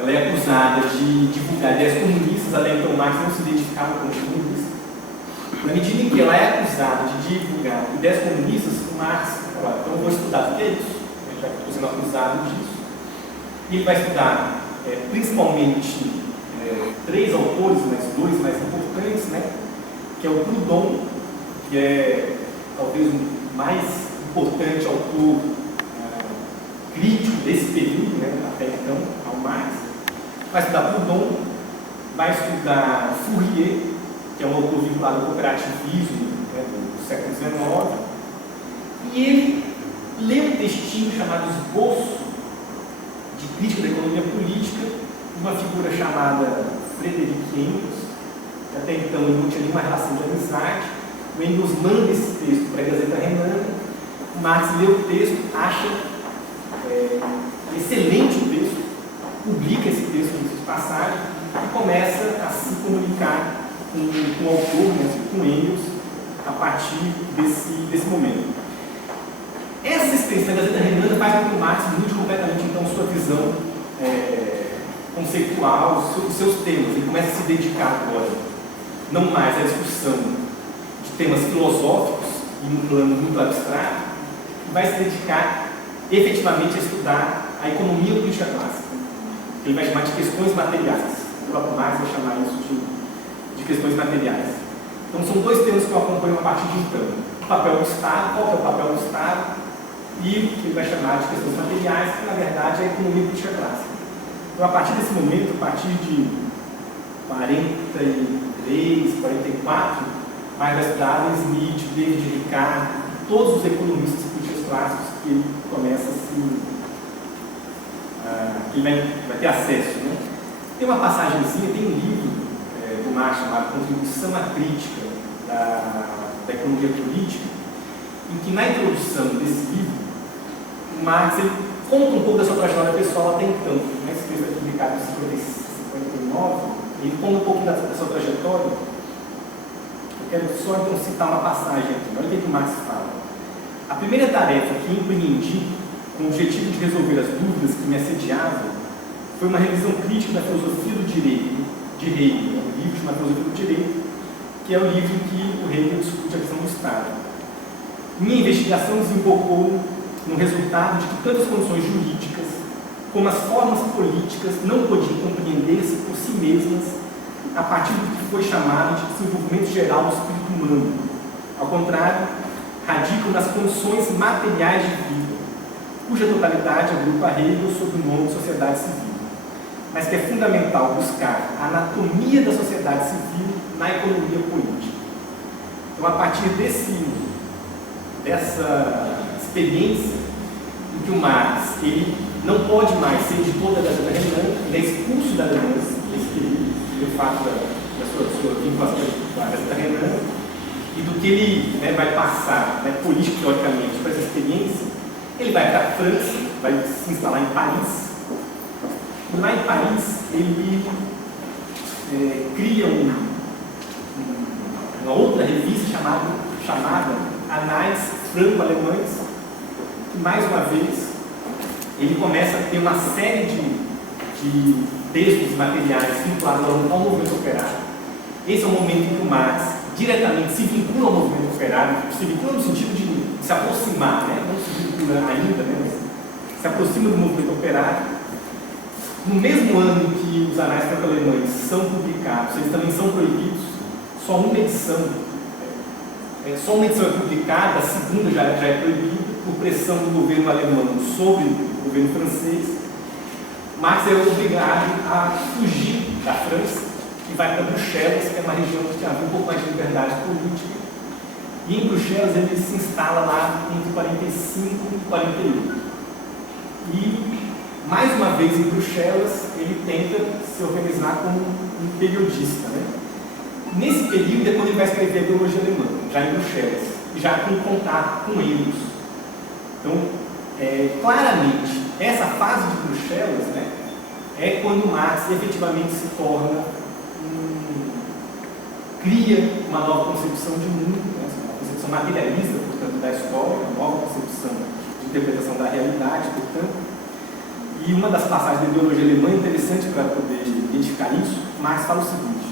ela é acusada de divulgar ideias comunistas. Até então Marx não se identificava como comunista. Na medida em que ela é acusada de divulgar ideias comunistas, o Marx fala: então eu vou estudar o que é isso, já que estou sendo acusado disso. E ele vai estudar principalmente 3 autores, mas 2 mais importantes, né? Que é o Proudhon, que é talvez o mais importante autor crítico desse período, né, até então, ao Marx. Vai estudar Proudhon, vai estudar Fourier, que é um autor vinculado ao cooperativismo, né, do século XIX, e ele lê textinho chamado Esboço de Crítica da Economia Política, de uma figura chamada Frederic Engels, que até então ele não tinha nenhuma relação de amizade. O Engels manda esse texto para a Gazeta Renana, o Marx lê o texto, acha excelente o texto, publica esse texto de passagem e começa a se comunicar com o autor, né, com Engels, a partir desse momento. Essa experiência da Gazeta Renana faz com que o Marx mude completamente então sua visão conceitual, os seus temas. Ele começa a se dedicar agora, não mais à discussão de temas filosóficos e num plano muito abstrato, e vai se dedicar efetivamente a estudar a economia política clássica. Ele vai chamar de questões materiais. O próprio Marx vai chamar isso de questões materiais. Então são dois temas que eu acompanho a partir de então. O papel do Estado, qual que é o papel do Estado, e o que ele vai chamar de questões materiais, que na verdade é a economia política clássica. Então a partir desse momento, a partir de 43, 44, Marx vai estudar Adam Smith, David Ricardo, todos os economistas políticos clássicos que ele começa a que ele vai ter acesso, né? Tem uma passagemzinha, tem um livro do Marx chamado Contribuição à Crítica da Economia Política, em que na introdução desse livro, o Marx ele conta um pouco da sua trajetória pessoal até então. Esse texto é publicado em 59, ele conta um pouco da sua trajetória. Eu quero só então citar uma passagem aqui. Olha o que o Marx fala. A primeira tarefa que empreendi com o objetivo de resolver as dúvidas que me assediavam foi uma revisão crítica da filosofia do direito, de Hegel, um livro chamado Filosofia do Direito, que é o livro em que o Hegel discute a questão do Estado. Minha investigação desembocou no resultado de que tanto as condições jurídicas como as formas políticas não podiam compreender-se por si mesmas a partir do que foi chamado de desenvolvimento geral do espírito humano. Ao contrário, radicam nas condições materiais de vida, cuja totalidade agrupa Hegel sob o nome de sociedade civil, mas que é fundamental buscar a anatomia da sociedade civil na economia política. Então, a partir dessa experiência em que o Marx ele não pode mais ser editor da Gazeta Renana, ele é expulso da Alemanha, pelo fato da sua vinculação com a Gazeta Renana, e do que ele vai passar político, teoricamente, para essa experiência, ele vai para a França, vai se instalar em Paris. E lá em Paris, ele cria uma outra revista chamada Anais Franco-Alemães, que, mais uma vez, ele começa a ter uma série de textos materiais vinculados ao movimento operário. Esse é o momento em que o Marx diretamente se vincula ao movimento operário, se vincula no sentido de se aproximar, não se vincula ainda, mas se aproxima do movimento operário. No mesmo ano em que os anais franco-alemães são publicados, eles também são proibidos, só uma edição é publicada, a segunda já é proibida, por pressão do governo alemão sobre o governo francês. Marx é obrigado a fugir da França e vai para Bruxelas, que é uma região que havia um pouco mais de liberdade política. E em Bruxelas ele se instala lá entre 45 e 48. E, mais uma vez em Bruxelas, ele tenta se organizar como um periodista. Nesse período é quando ele vai escrever a ideologia alemã, já em Bruxelas, e já com contato com eles. Então, claramente, essa fase de Bruxelas é quando Marx efetivamente se torna cria uma nova concepção de mundo, uma concepção materialista, portanto, da história, uma nova concepção de interpretação da realidade, portanto. E uma das passagens da ideologia alemã interessante para poder identificar isso, Marx fala o seguinte: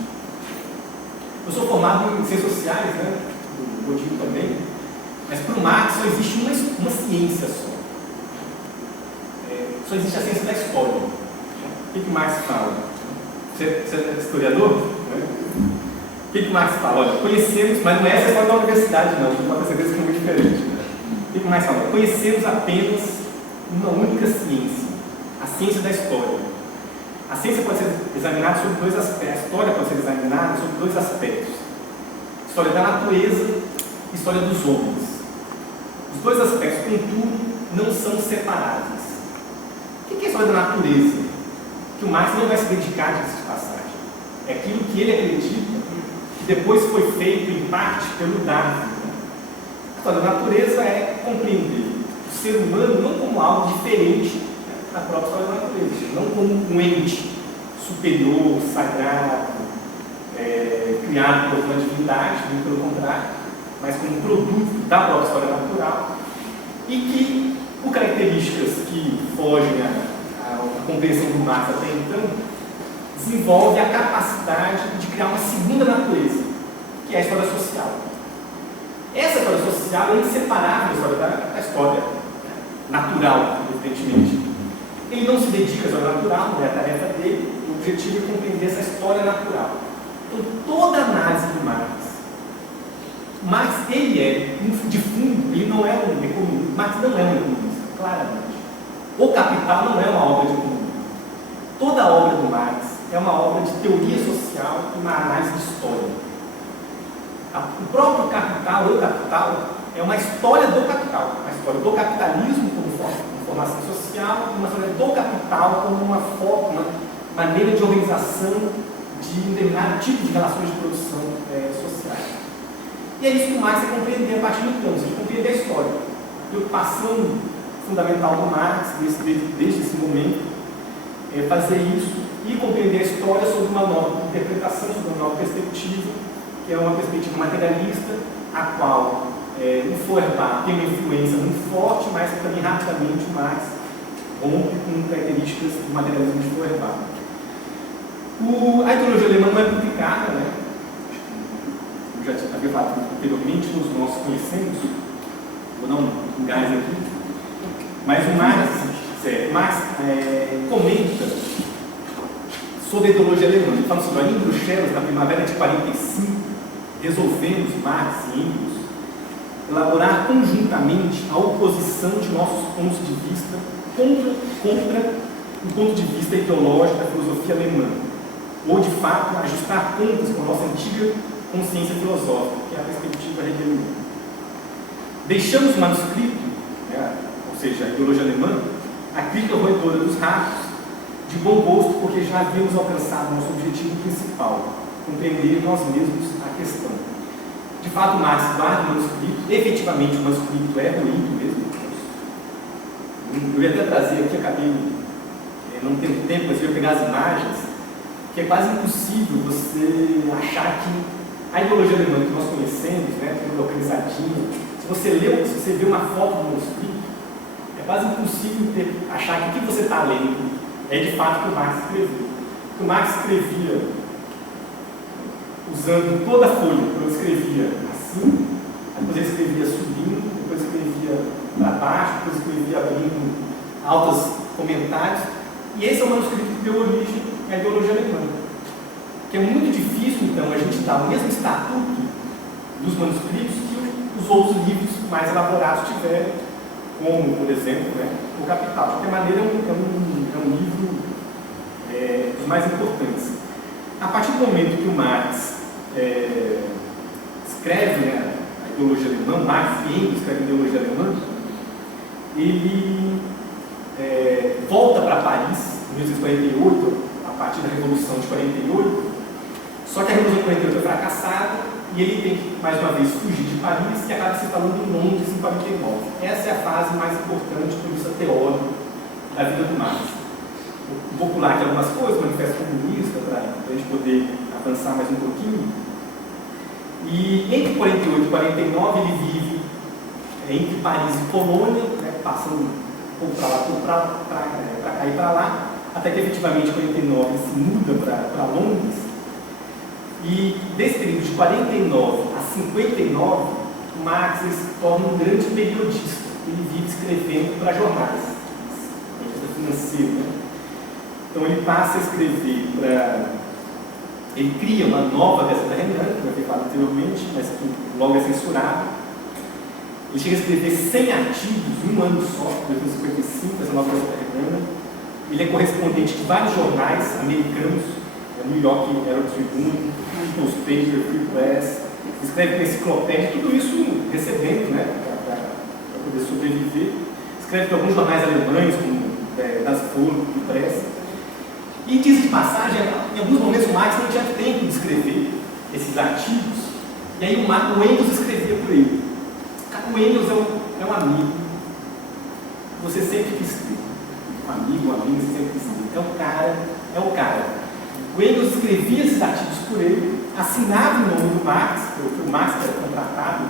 eu sou formado em ciências sociais, o Godinho também, mas para o Marx só existe uma ciência só. Só existe a ciência da história. O que Marx fala? Você é historiador? O que Marx fala? Olha, conhecemos, mas não é essa história da universidade, não, pode ter certeza que é muito diferente. O que Marx fala? Conhecemos apenas uma única ciência, a ciência da história. A ciência pode ser examinada sobre dois aspectos, a história pode ser examinada sobre dois aspectos: história da natureza e história dos homens. Os dois aspectos, contudo, não são separáveis. O que é a história da natureza? Que o Marx não vai se dedicar a essa passagem. É aquilo que ele acredita que depois foi feito, em parte, pelo Darwin. A história da natureza é compreender o ser humano não como algo diferente da própria história da natureza, não como um ente superior, sagrado, criado por uma divindade, muito pelo contrário, mas como produto da própria história natural, e que, por características que fogem à compreensão do Marx até então, desenvolve a capacidade de criar uma segunda natureza, que é a história social. Essa história social é inseparável da história natural, evidentemente. Ele não se dedica à história natural, não é a tarefa dele, o objetivo é compreender essa história natural. Então, toda a análise do Marx, ele é, de fundo, ele não é um economista. Marx não é um economista, claramente. O Capital não é uma obra de economia. Toda a obra do Marx é uma obra de teoria social e uma análise de história. O próprio Capital, o Capital, é uma história do capital, uma história do capitalismo como formação social, uma história do capital como uma maneira de organização de um determinado tipo de relações de produção sociais. E é isso que o Marx é compreender a partir do plano, de compreender a história. A preocupação fundamental do Marx, desde esse momento, é fazer isso e compreender a história sob uma nova interpretação, sob uma nova perspectiva, que é uma perspectiva materialista, a qual o Feuerbach tem uma influência muito forte, mas também rapidamente o Marx rompe com características do materialismo de Feuerbach. A ideologia alemã não é publicada, né? Eu já havia falado anteriormente, todos nós conhecemos, vou dar um gás aqui, mas o Marx comenta sobre a ideologia alemã. Ele fala sobre em Bruxelas, na primavera de 45, resolvemos, Marx e Engels, elaborar conjuntamente a oposição de nossos pontos de vista contra o ponto de vista ideológico da filosofia alemã, ou, de fato, ajustar contas com a nossa antiga consciência filosófica, que é a perspectiva hegeliana. Deixamos o manuscrito, ou seja, a ideologia alemã, a crítica roedora dos ratos, de bom gosto, porque já havíamos alcançado nosso objetivo principal, compreender nós mesmos a questão. De fato, Marx guarda o manuscrito, efetivamente o manuscrito é ruído mesmo. Eu ia até trazer aqui, acabei não tendo tempo, mas eu ia pegar as imagens, que é quase impossível você achar que a ideologia alemã que nós conhecemos, tudo localizadinho, se você vê uma foto do manuscrito, é quase impossível achar que o que você está lendo é de fato o que o Marx escreveu. O Marx escrevia usando toda a folha, depois escrevia assim, depois ele escrevia subindo, depois escrevia para baixo, depois escrevia abrindo altos comentários, e esse é o manuscrito que deu origem à ideologia alemã. Que é muito difícil, então, a gente dar o mesmo estatuto dos manuscritos que os outros livros mais elaborados tiveram, como, por exemplo, o Capital. De qualquer maneira, é um livro dos mais importantes. A partir do momento que o Marx escreve a ideologia alemã, Marx e Engels escrevem a ideologia alemã, ele volta para Paris em 1848, a partir da Revolução de 48, só que a Revolução de 48 foi fracassada e ele tem que, mais uma vez, fugir de Paris e acaba se instalando em Londres em 49. Essa é a fase mais importante do ponto de vista teórico da vida do Marx. Vou pular aqui algumas coisas, manifesto comunista, para a gente poder avançar mais um pouquinho. E entre 48 e 49 ele vive entre Paris e Polônia, passando um pouco para lá, para cá e para lá, até que efetivamente em 49 ele se muda para Londres. E desse período de 49 a 59, o Marx se torna um grande periodista. Ele vive escrevendo para jornais, periodista financeiro. Então ele passa a escrever ele cria uma nova Gazeta Renana, que eu havia falado anteriormente, mas que logo é censurada. Ele chega a escrever 100 artigos em um ano só, em 1955, essa nova Gazeta Renana. Ele é correspondente de vários jornais americanos, New York Herald Tribune, Newspaper, Free Press, escreve para enciclopédia, tudo isso recebendo, para poder sobreviver. escreve para alguns jornais alemães, como Das Folha, do Press. E diz de passagem, em alguns momentos o Marx não tinha tempo de escrever esses artigos, e aí o Engels escrevia por ele. O Engels é um amigo, você sempre quis ter. Um amigo, você sempre quis ter. É o cara. O Engels escrevia esses artigos por ele, assinava o nome do Marx, porque o Marx era contratado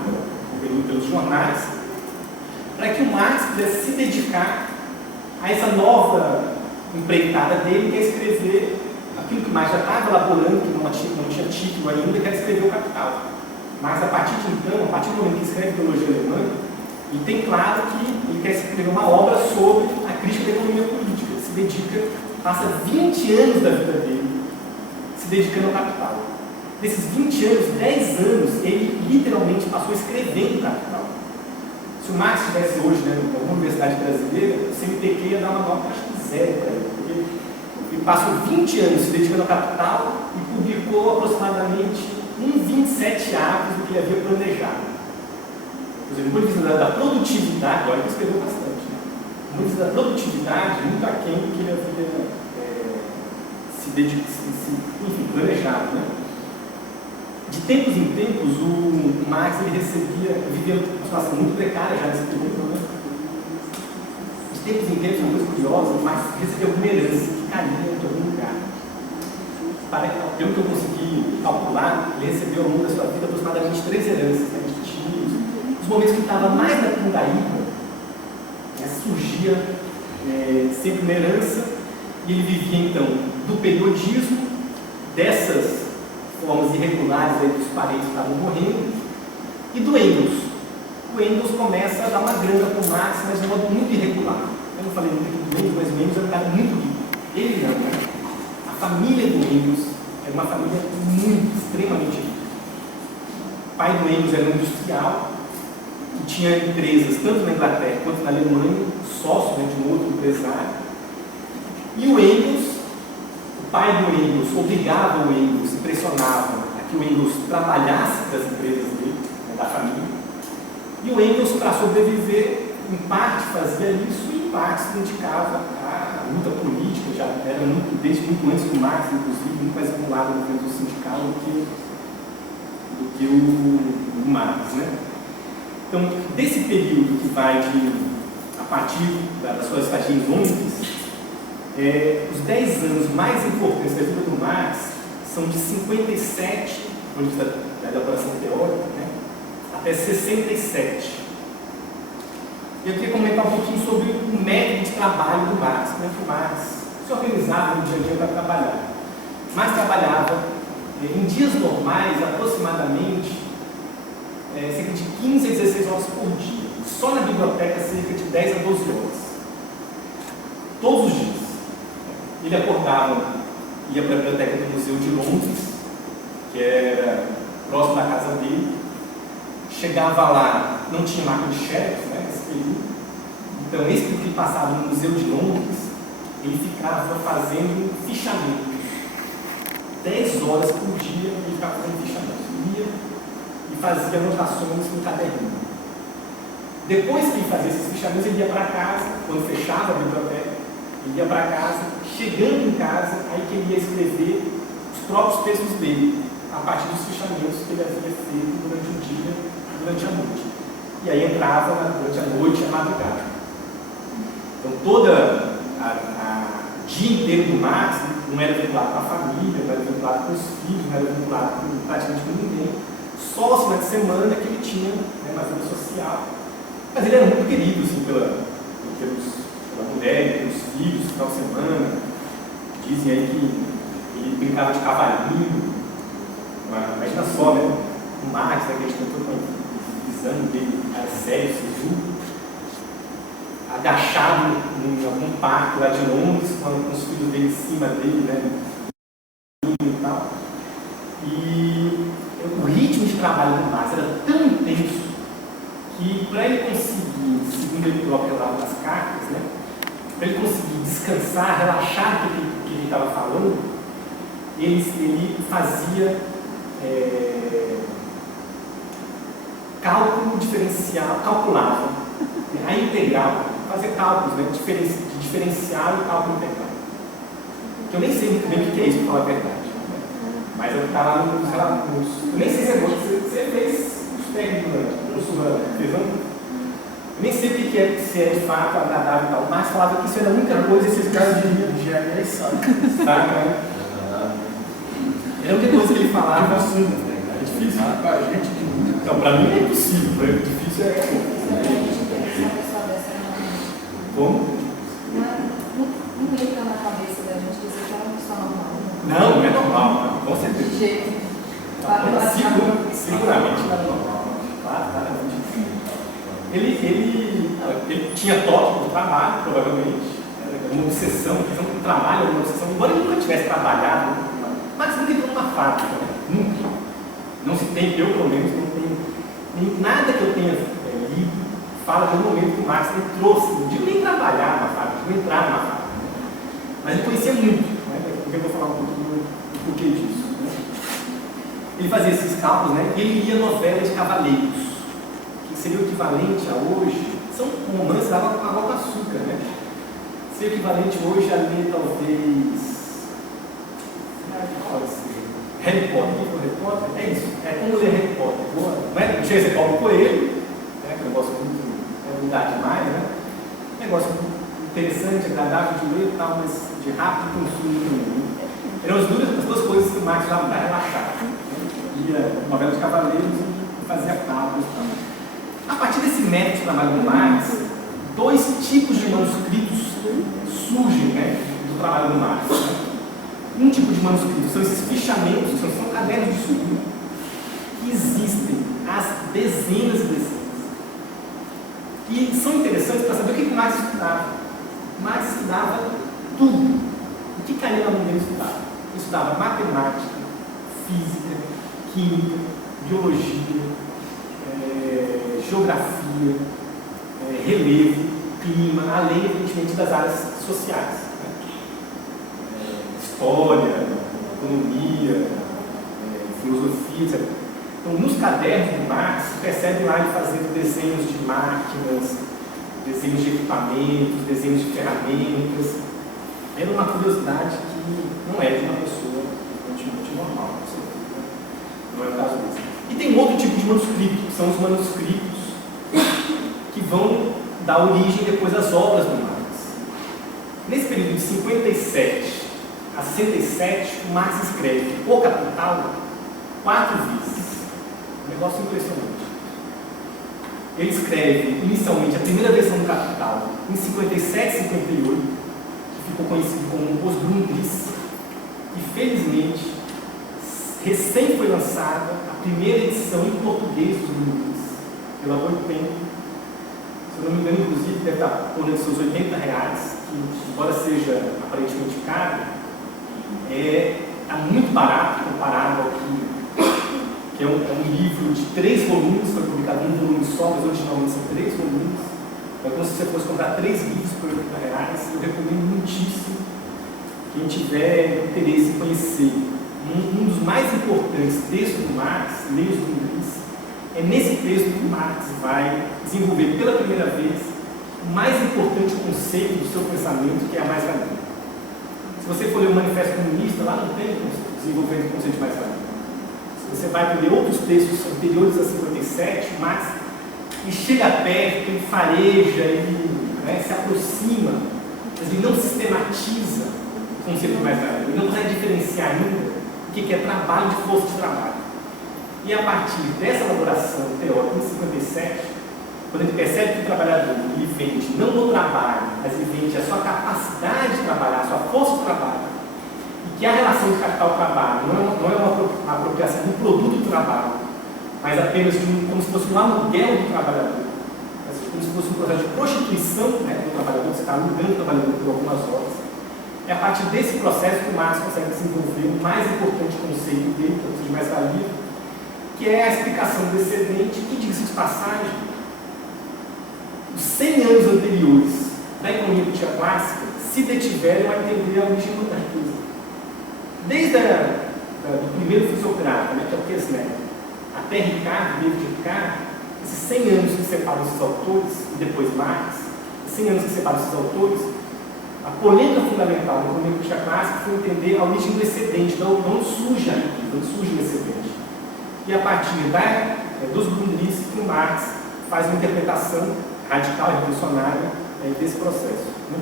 pelos jornais, para que o Marx pudesse se dedicar a essa nova empreitada dele, que é escrever aquilo que Marx já estava elaborando, que não tinha título ainda, que era escrever o Capital. Mas a partir do momento que escreve Ideologia Alemã, ele tem claro que ele quer escrever uma obra sobre a crítica da economia política. Ele se dedica, passa 20 anos da vida dele se dedicando ao Capital. Nesses 20 anos, 10 anos, ele literalmente passou escrevendo o Capital. Se o Marx estivesse hoje, em alguma universidade brasileira, o CNPq ia dar uma nota, acho que 0 para ele, porque ele passou 20 anos se dedicando ao Capital e publicou aproximadamente 27 atos do que ele havia planejado. Por exemplo, do ponto de vista da produtividade, olha que escreveu bastante, né? Do ponto de vista da produtividade, muito aquém do que ele havia planejado, né? De tempos em tempos, o Marx vivia uma situação muito precária já nesse período, né? De tempos em tempos, uma coisa curiosa, o Marx recebeu alguma herança que caía de algum lugar. Pelo que eu consegui calcular, ele recebeu ao longo da sua vida aproximadamente 3 heranças, né, de tios. Nos momentos que ele estava mais na pindaíba, surgia sempre uma herança, e ele vivia então do periodismo, dessas formas irregulares aí dos parentes que estavam morrendo, e do Engels. O Engels começa a dar uma grana para o Marx, mas de um modo muito irregular. Eu não falei muito do Engels, mas o Engels era um cara muito rico. Ele não, né? A família do Engels era uma família extremamente rica. O pai do Engels era um industrial, que tinha empresas tanto na Inglaterra quanto na Alemanha, sócio, de um outro empresário. E o Engels, o pai do Engels, obrigava o Engels, pressionava a que o Engels trabalhasse para as empresas dele, da família. E o Engels, para sobreviver, em parte fazia isso e em parte se dedicava à luta política, já era desde muito antes do Marx, inclusive, muito mais vinculado ao movimento sindical do que o Marx, né? Então, desse período que vai a partir das suas estadia em Londres, os 10 anos mais importantes da vida do Marx são de 57, do ponto de vista da elaboração teórica, né, até 67. Eu queria comentar um pouquinho sobre o método de trabalho do Marx, como é que o Marx se organizava no dia a dia para trabalhar. Marx trabalhava em dias normais aproximadamente cerca de 15 a 16 horas por dia. Só na biblioteca cerca de 10 a 12 horas. Todos os dias. Ele acordava, ia para a biblioteca do Museu de Londres, que era próximo da casa dele. Chegava lá, não tinha máquina de xerox, né, nesse período. Então, esse período que ele passava no Museu de Londres, ele ficava fazendo fichamento. 10 horas por dia ele ficava fazendo fichamento. Ia e fazia anotações no caderninho. Depois que ele fazia esses fichamentos, ele ia para casa, quando fechava a biblioteca, ele ia para casa, chegando em casa, aí que ele ia escrever os próprios textos dele, a partir dos fichamentos que ele havia feito durante o dia e durante a noite. E aí entrava durante a noite e a madrugada. Então, toda dia inteiro do Marx não era vinculado com a família, não era vinculado com os filhos, não era vinculado com praticamente com ninguém. Só aos finais de semana que ele tinha, né, uma vida social. Mas ele era muito querido assim, pela mulher, pelos filhos, no final de semana. Dizem aí que ele brincava de cavalinho. Imagina só, né? O Marx, né, que a gente tentou com o exame dele, cara sério, sisudo, agachado em algum parque lá de Londres, com os filhos dele em cima dele, né? E tal. E o ritmo de trabalho do Marx era tão intenso que, para ele conseguir, segundo ele próprio relata nas cartas, né, para ele conseguir descansar, relaxar do que ele estava falando, ele fazia cálculo diferencial, calculava a integral, fazer cálculos, né, de diferencial e cálculo integral. Que eu nem sei muito bem o que é isso, para falar a verdade. Né? Mas é o que está lá nos relatórios. Eu nem sei se é bom, você fez os técnicos, fez um? Eu nem sei o que é, se é de fato agradável e tal, mas falava que isso era a única coisa, esses casos de engenharia, sabe, né? Era a única coisa que ele falava. É difícil, para a gente. Então, para mim é impossível, para ele difícil Como? Não entra na cabeça da gente dizer que é uma pessoa normal. Não é normal, com certeza. De jeito. Seguramente não é normal. Claramente. Ele tinha toque no trabalho, provavelmente. Era uma obsessão, um trabalho, uma obsessão. Embora ele nunca tivesse trabalhado, mas nunca entrou numa fábrica, né? Nunca. Não se tem, eu pelo menos, não tenho nada que eu tenha lido fala do momento que o Marx entrou, não digo nem trabalhar na fábrica, não entrar na fábrica. Mas ele conhecia muito, né? Porque eu vou falar um pouquinho do porquê disso. Né? Ele fazia esses cálculos, né? E ele lia novelas de cavaleiros, que seria o equivalente a hoje, são romances água com açúcar, né? Seria o equivalente hoje a ler, talvez, pode ser, Harry Potter. Harry Potter? É isso, é como ler Harry Potter. Não é? Chega a ser Paulo Coelho, né? Que eu gosto muito. Unidade demais, né? Negócio interessante, agradável de ler e tal, mas de rápido consumo também. Eram as duas coisas que o Marx usava para relaxar. Lia novela de cavaleiros e fazia cálculos e tal. A partir desse método de trabalho do Marx, dois tipos de manuscritos surgem, né, do trabalho do Marx. Né? Um tipo de manuscrito são esses fichamentos, são cadernos de estudo, que existem as dezenas e dezenas. E são interessantes para saber o que Marx estudava. Marx estudava tudo. O que caía na mão dele estudava? Ele estudava matemática, física, química, biologia, geografia, relevo, clima, além, evidentemente, das áreas sociais. Né? História, economia, filosofia, etc. Então, nos cadernos do Marx, percebe lá ele fazendo desenhos de máquinas, desenhos de equipamentos, desenhos de ferramentas. Era uma curiosidade que não é de uma pessoa evidentemente normal, não é o caso desse. E tem outro tipo de manuscrito, que são os manuscritos que vão dar origem depois às obras do Marx. Nesse período de 57 a 67, o Marx escreve O Capital 4 vezes. Um negócio impressionante. Ele escreve inicialmente a primeira versão do Capital em 57 e 58, que ficou conhecido como Os Grundrisse, e felizmente recém foi lançada a primeira edição em português dos Grundrisse, pela Boitempo. Se eu não me engano, inclusive, deve estar por entre seus R$80, que, embora seja aparentemente caro, está muito barato comparado ao que é um livro de 3 volumes, foi publicado em um volume só, mas originalmente são 3 volumes. Então, se você fosse comprar 3 livros por R$80, eu recomendo muitíssimo quem tiver interesse em conhecer. Um dos mais importantes textos do Marx, Leia os Grundrisse, é nesse texto que Marx vai desenvolver pela primeira vez o mais importante conceito do seu pensamento, que é a mais-valia. Se você for ler o Manifesto Comunista, lá não tem desenvolvimento do conceito de mais-valia. Se você vai ler outros textos anteriores a 57, Marx ele chega perto, ele fareja, ele se aproxima, mas ele não sistematiza o conceito de mais-valia. Ele não consegue diferenciar ainda o que é trabalho de força de trabalho. E a partir dessa elaboração teórica em 57, quando ele percebe que o trabalhador ele vende não no trabalho, mas ele vende a sua capacidade de trabalhar, a sua força de trabalho, e que a relação de capital-trabalho não é uma apropriação do produto do trabalho, mas apenas como se fosse um aluguel do trabalhador, como se fosse um processo de prostituição, do trabalhador, você está alugando o trabalhador por algumas horas. É a partir desse processo que o Marx consegue desenvolver o mais importante conceito dele, que é o conceito de mais-valia, que é a explicação do excedente, que, diga-se de passagem, os 100 anos anteriores da economia política clássica se detiveram a entender a origem da riqueza. Desde do primeiro fisiocrata, que é o Kessler, até Ricardo, livro de Ricardo, esses 100 anos que separam esses autores, e depois Marx, 100 anos que separam esses autores, a polêmica fundamental da economia política clássica foi entender a origem do excedente, de onde surge a riqueza, onde surge o excedente. E a partir dos Grundrisse, que o Marx faz uma interpretação radical e revolucionária desse processo. Né?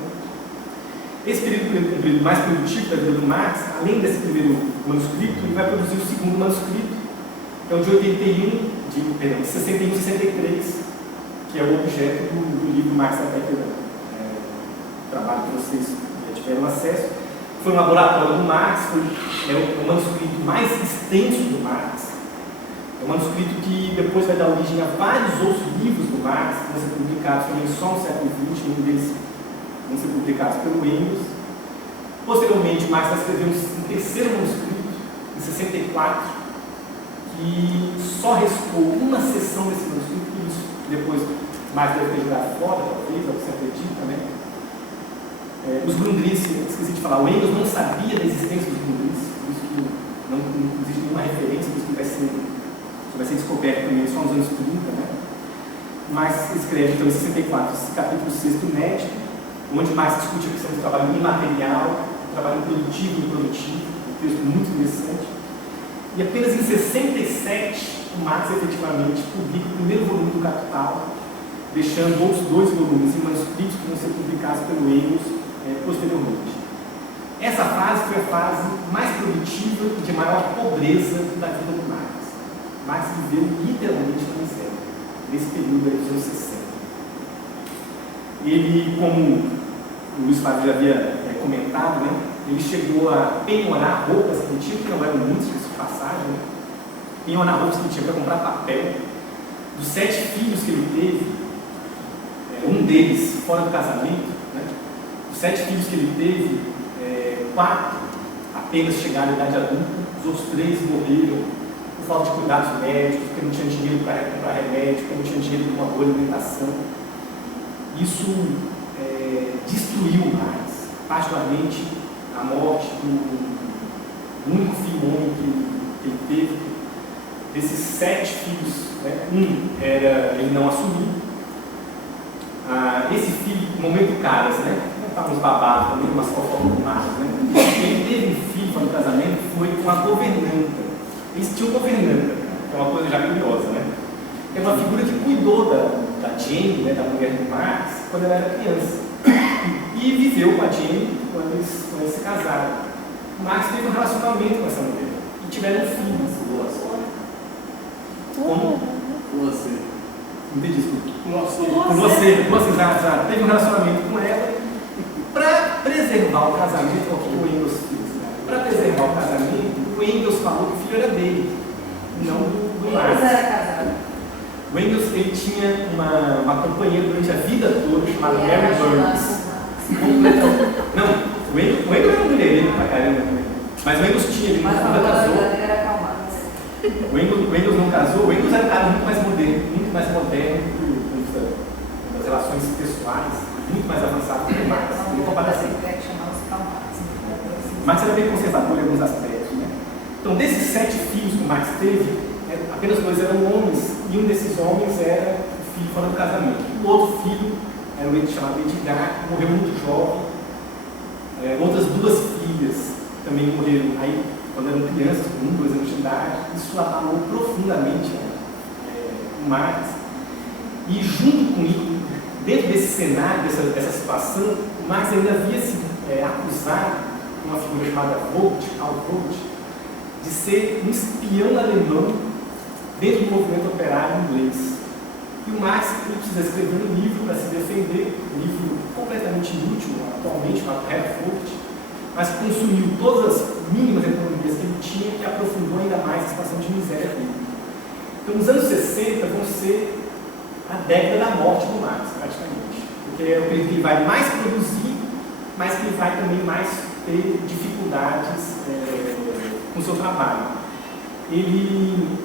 Esse período mais produtivo da vida do Marx, além desse primeiro manuscrito, ele vai produzir o segundo manuscrito, que é o de 61, 63, que é o objeto do livro Marx da Técnica, trabalho que vocês tiveram acesso. Foi um laboratório do Marx, é o manuscrito mais extenso do Marx. É um manuscrito que depois vai dar origem a vários outros livros do Marx, que vão ser publicados também só no século XX, um deles vão ser publicados pelo Engels. Posteriormente, Marx vai escrever um terceiro manuscrito, em 64, que só restou uma seção desse manuscrito, e isso depois Marx deve ter jogado fora, talvez, é o que se acredita, né? Os Grundrisse, esqueci de falar, o Engels não sabia da existência dos Grundrisse, por isso que não existe nenhuma referência, por isso que vai ser descoberto também só nos anos 30, né? Marx escreve, então, em 64, esse capítulo 6 do Médico, onde Marx discute a questão do trabalho imaterial, do trabalho produtivo e improdutivo, um texto muito interessante. E apenas em 67, o Marx efetivamente publica o primeiro volume do Capital, deixando outros 2 volumes em manuscritos que vão ser publicados pelo Engels posteriormente. Essa fase foi a fase mais produtiva e de maior pobreza da vida do Marx. Marx viveu literalmente na miséria, nesse período dos anos 60. Ele, como o Luiz Fábio já havia comentado, né, ele chegou a penhorar roupas que ele tinha, que não eram muitas de passagem, né? Penhorar roupas que ele tinha para comprar papel. Dos 7 filhos que ele teve, um deles fora do casamento, né? Dos 7 filhos que ele teve, 4 apenas chegaram à idade adulta, os outros 3 morreram por falta de cuidados médicos, porque não tinha dinheiro para comprar remédio, porque não tinha dinheiro para uma boa alimentação. Isso destruiu o Marx, particularmente a morte do único filho homem que ele teve. Desses 7 filhos, né, ele não assumiu. Esse filho, no momento Caras, né, estávamos babados também, umas fofocadas, né? Ele teve um filho para o casamento, foi com a governanta. Eles tinham governanta, que é uma coisa já curiosa, né? É uma figura que cuidou da Jane, né, da mulher do Marx, quando ela era criança. E viveu com a Jane quando eles se casaram. O Marx teve um relacionamento com essa mulher. E tiveram um filho. Como? Com você. Não entendi, desculpa. Com você já teve um relacionamento com ela. Para preservar o casamento, o que o Engels fez? Para preservar o casamento, o Engels falou que o filho era dele, não do Marx. Engels era casado. O Engels ele tinha uma companheira durante a vida toda chamada Mary Burns. Não, o Engels era mulherengo pra caramba também. Mas o Engels tinha, ele nunca casou. O Engels não casou, o Engels era um cara muito mais moderno das relações pessoais, muito mais avançado que o Marx. Marx era bem conservador em alguns aspectos, né? Então, desses 7 filhos que o Marx teve, apenas 2 eram homens, e um desses homens era o filho fora do casamento. O outro filho era um chamado Edgar, que morreu muito jovem. Outras 2 filhas também morreram aí quando eram crianças, com 1, 2 anos de idade. Isso abalou profundamente o Marx. E junto com ele, dentro desse cenário, dessa situação, o Marx ainda havia sido acusado por uma figura chamada Karl Vogt, de ser um espião alemão dentro do movimento operário inglês. E o Marx precisa escrever um livro para se defender, um livro completamente inútil atualmente, chamado Vogt, mas que consumiu todas as mínimas economias que ele tinha, que aprofundou ainda mais a situação de miséria dele. Então, os anos 60 vão ser a década da morte do Marx, praticamente. Porque é o período que ele vai mais produzir, mas que ele vai também mais ter dificuldades com o seu trabalho. Ele,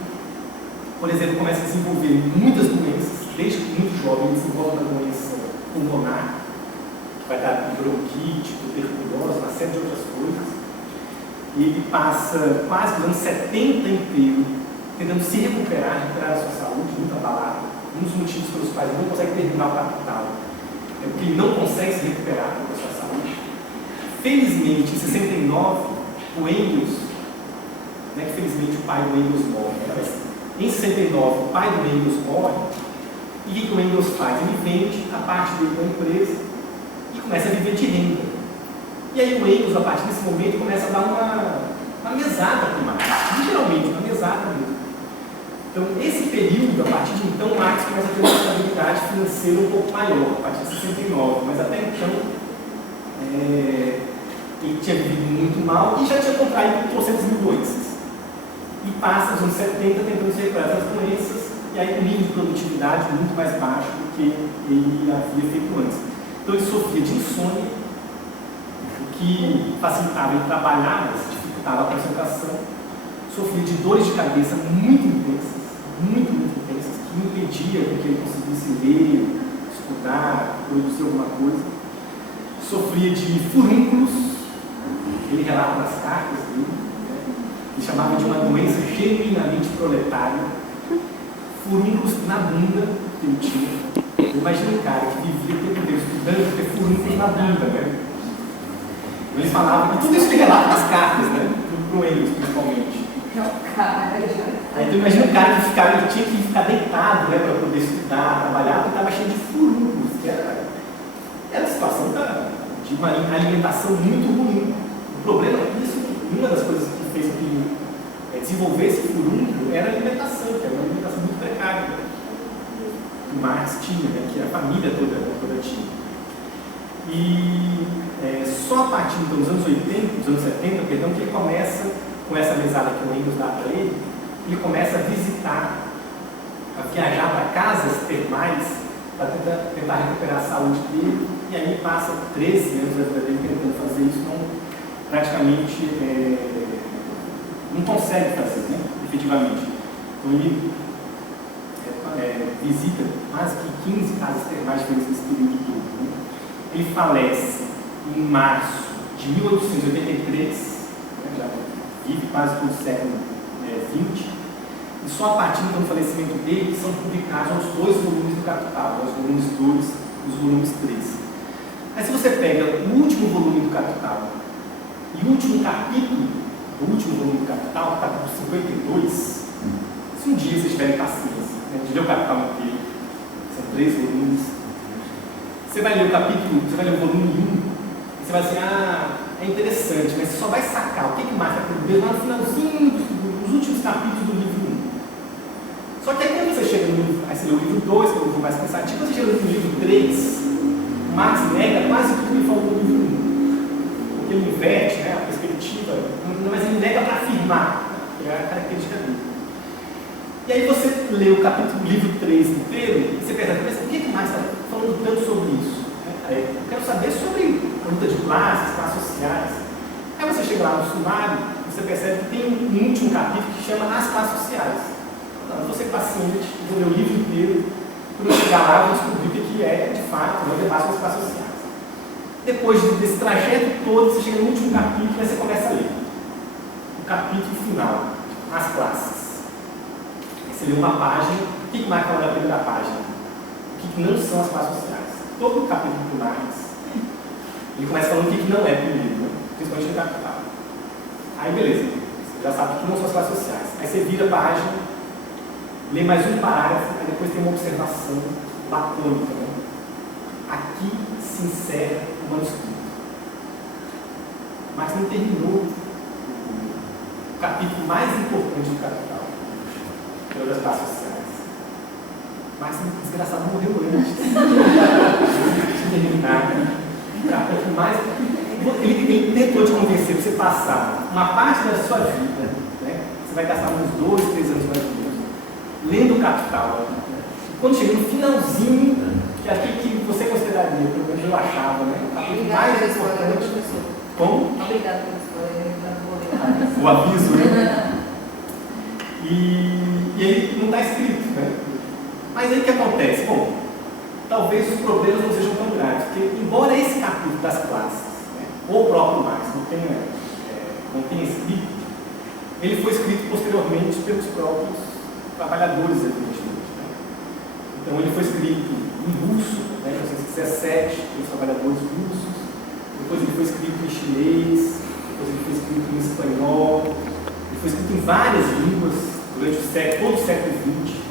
por exemplo, começa a desenvolver muitas doenças, desde muito jovem ele desenvolve uma doença pulmonar, que vai dar bronquite, tuberculose, uma série de outras coisas. E ele passa quase os anos 70 inteiro tentando se recuperar a sua saúde, muito abalada. Um dos motivos pelos quais ele não consegue terminar o Capital é porque ele não consegue se recuperar da sua saúde. Felizmente, em 69, o Engels, não é que felizmente o pai do Engels morre, mas em 69 o pai do Engels morre, e o que o Engels faz? Ele vende a parte dele da empresa e começa a viver de renda. E aí o Engels, a partir desse momento, começa a dar uma mesada para o Marx, literalmente, uma mesada mesmo. Então, esse período, a partir de então, Marx começa a ter uma estabilidade financeira um pouco maior, a partir de 69, mas até então, ele tinha vivido muito mal e já tinha contraído 300 mil doenças. E passa os anos 70 tentando se recuperar das doenças, e aí com nível de produtividade muito mais baixo do que ele havia feito antes. Então, ele sofria de insônia, o que facilitava ele trabalhar, mas dificultava a concentração. Sofria de dores de cabeça muito intensas, muito intensas, que impediam que ele conseguisse ler, estudar, produzir alguma coisa. Sofria de furúnculos, ele relata nas cartas dele, né? Ele chamava de uma doença genuinamente proletária. Furúnculos na bunda que ele tinha. Imagina um cara que vivia o tempo inteiro estudando ter furúnculos na bunda, né? Ele falava, e tudo isso ele relata nas cartas, né? Para o Engels, principalmente. Aí tu imagina um cara que ele tinha que ficar deitado, né, para poder estudar, trabalhar, porque estava cheio de furúnculos, que era a situação de uma alimentação muito ruim. O problema é isso, uma das coisas que fez com que ele desenvolvesse furúnculo era a alimentação, que era uma alimentação muito precária, que o Marx tinha, né, que a família toda tinha. E só a partir dos anos 70, que ele começa, com essa mesada que o Engels dá para ele começa a visitar, a viajar para casas termais para tentar recuperar a saúde dele, e aí passa 13 anos da vida dele tentando fazer isso, praticamente não consegue fazer, né, efetivamente. Então ele visita mais que 15 casas termais diferentes nesse período todo. Né? Ele falece em março de 1883, né, já vive quase todo o século XX, e só a partir do falecimento dele são publicados os 2 volumes do Capital, os volumes 2 e os volumes 3. Aí se você pega o último volume do Capital e o último capítulo do último volume do Capital, capítulo 52, se um dia vocês tiverem paciência, né, de ler o Capital inteiro, são 3 volumes, você vai ler o capítulo, você vai ler o volume 1, e você vai dizer, é interessante, mas você só vai sacar o que Marx está querendo lá no finalzinho dos últimos capítulos do livro 1. Só que aí quando você chega no livro, aí você lê o livro 2, que é o livro mais cansativo, quando você chega no livro 3, Marx nega quase tudo que ele falou no livro 1. Porque ele inverte, né, a perspectiva, mas ele nega para afirmar, que é a característica dele. E aí você lê o livro 3 inteiro, e você pensa, mas por que Marx está falando tanto sobre isso? Eu quero saber sobre a luta de classes sociais. Aí você chega lá no sumário, você percebe que tem um último capítulo que chama As Classes Sociais. Então, eu vou ser paciente, vou ler o livro inteiro, quando eu chegar lá, eu vou descobrir o que é, de fato, o debate das classes sociais. Depois desse trajeto todo, você chega no último capítulo e você começa a ler. O capítulo final, As Classes. Aí você lê uma página, o que Marx fala na primeira página? O que não são as classes sociais? Todo o capítulo do Marx, ele começa falando o que não é primeiro, né? Principalmente no Capital. Aí beleza, você já sabe o que não são as classes sociais. Aí você vira a página, lê mais um parágrafo, aí depois tem uma observação lacônica, né? Aqui se encerra o manuscrito. Marx não terminou o capítulo mais importante do Capital, que é o das classes sociais. Marx, desgraçado, morreu antes de terminar o capítulo mais. Ele tentou te convencer para você passar uma parte da sua vida, né? Você vai gastar uns 2, 3 anos mais ou menos, lendo o Capital. Quando chega no finalzinho, que é aquilo que você consideraria, pelo menos eu achava, né? O capítulo mais importante. Como? Obrigada pelo spoiler, o aviso, né? E ele não está escrito, né? Mas aí o que acontece? Bom, talvez os problemas não sejam tão graves, porque embora esse capítulo das classes, né, ou o próprio Marx não tenha escrito, ele foi escrito posteriormente pelos próprios trabalhadores, evidentemente. Né? Então ele foi escrito em russo, né, em XVII, pelos trabalhadores russos, depois ele foi escrito em chinês, depois ele foi escrito em espanhol, ele foi escrito em várias línguas durante todo o século XX.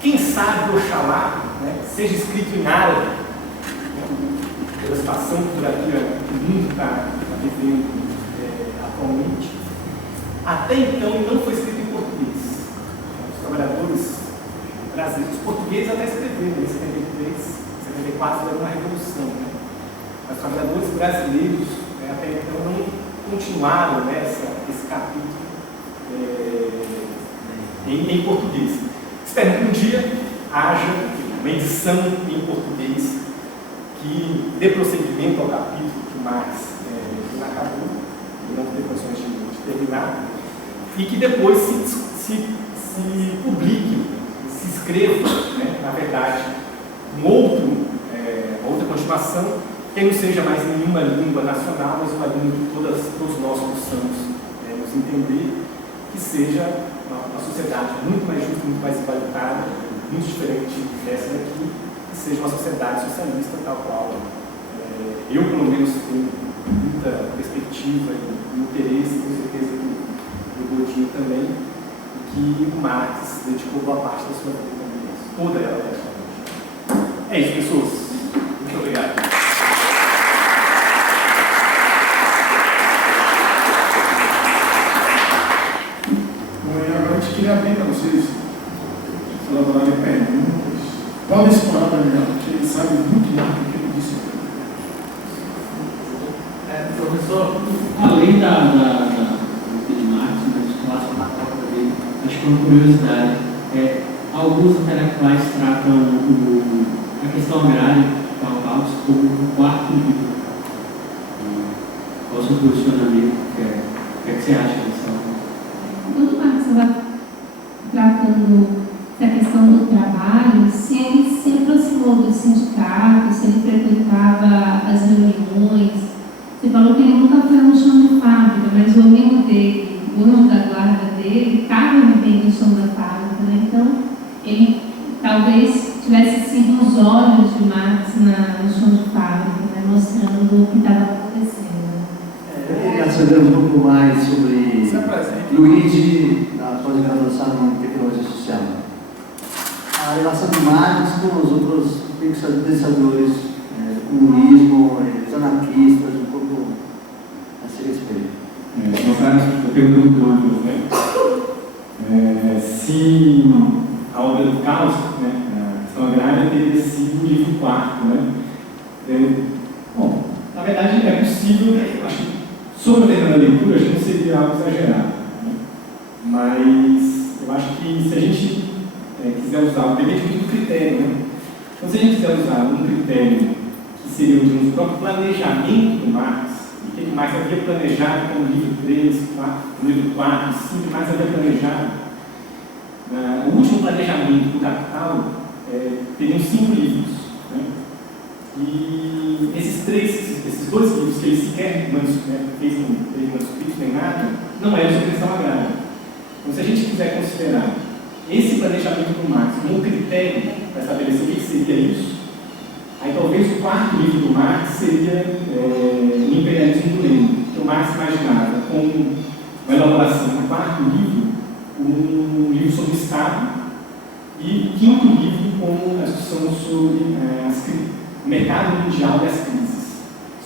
Quem sabe, oxalá, né, seja escrito em árabe, pela situação cultural que o mundo está vivendo atualmente. Até então, ele não foi escrito em português. Os trabalhadores brasileiros, os portugueses até escreveram em 73, 74, era uma revolução. Né? Mas os trabalhadores brasileiros, até então, não continuaram esse capítulo em português. Espero que um dia haja uma edição em português que dê prosseguimento ao capítulo que Marx acabou, e não tem condições de terminar, e que depois se publique, se escreva, né, na verdade, outra continuação, que não seja mais nenhuma língua nacional, mas uma língua que todos nós possamos nos entender, que seja uma sociedade muito mais justa, muito mais igualitária, muito diferente dessa daqui, que seja uma sociedade socialista tal qual eu, pelo menos, tenho muita perspectiva e interesse, com certeza que o Godinho também, e que o Marx dedicou boa parte da sua vida também, toda ela praticamente. É isso, pessoas. Muito obrigado. Queria abrir para vocês elaborarem perguntas. Podem explorar para Daniel, porque ele sabe muito mais do que ele disse. Professor, além de Marx, mas relação à própria dele, acho que é uma curiosidade. Alguns intelectuais tratam a questão agrária de Karl Marx como o quarto livro. Qual o seu posicionamento? O que você acha disso? Quando Marx estava tratando da questão do trabalho, se ele se aproximou do sindicato, se ele frequentava as reuniões. Você falou que ele nunca foi no chão de fábrica, mas o amigo dele, o anjo da guarda dele, estava vivendo no chão da fábrica, né? Então, ele talvez tivesse sido os olhos de Marx no chão de fábrica, né? Mostrando o que estava acontecendo. Eu queria saber um pouco mais sobre Luigi, na pós-graduação em tecnologia social. A relação de Marx com os outros pensadores do comunismo, os anarquistas, um pouco a esse respeito. Eu pergunto do Ângelo, né? Se a obra do Caos, né, a questão agrária, teria sido o livro quarto, né? Bom, na verdade é possível, acho que sobre a determinada leitura, acho que não seria algo exagerado, né? Mas eu acho que se a gente quiser usar, depende muito do critério, né? Então, se a gente quiser usar um critério que seria o próprio planejamento do Marx, e o que Marx havia planejado como livro 3, 4, livro 4, 5, Marx havia planejado, o último planejamento do Capital teriam 5 livros, né? E esses dois livros que ele sequer fez manuscrito nem nada, não é sobre questão agrária. Então, se a gente quiser considerar esse planejamento do Marx como um critério para estabelecer o que seria isso, aí talvez o quarto livro do Marx seria o Imperialismo do Lênin, que o Marx imaginava como uma elaboração do quarto livro, um livro sobre o Estado, e o quinto livro como a discussão sobre o mercado mundial e as crises.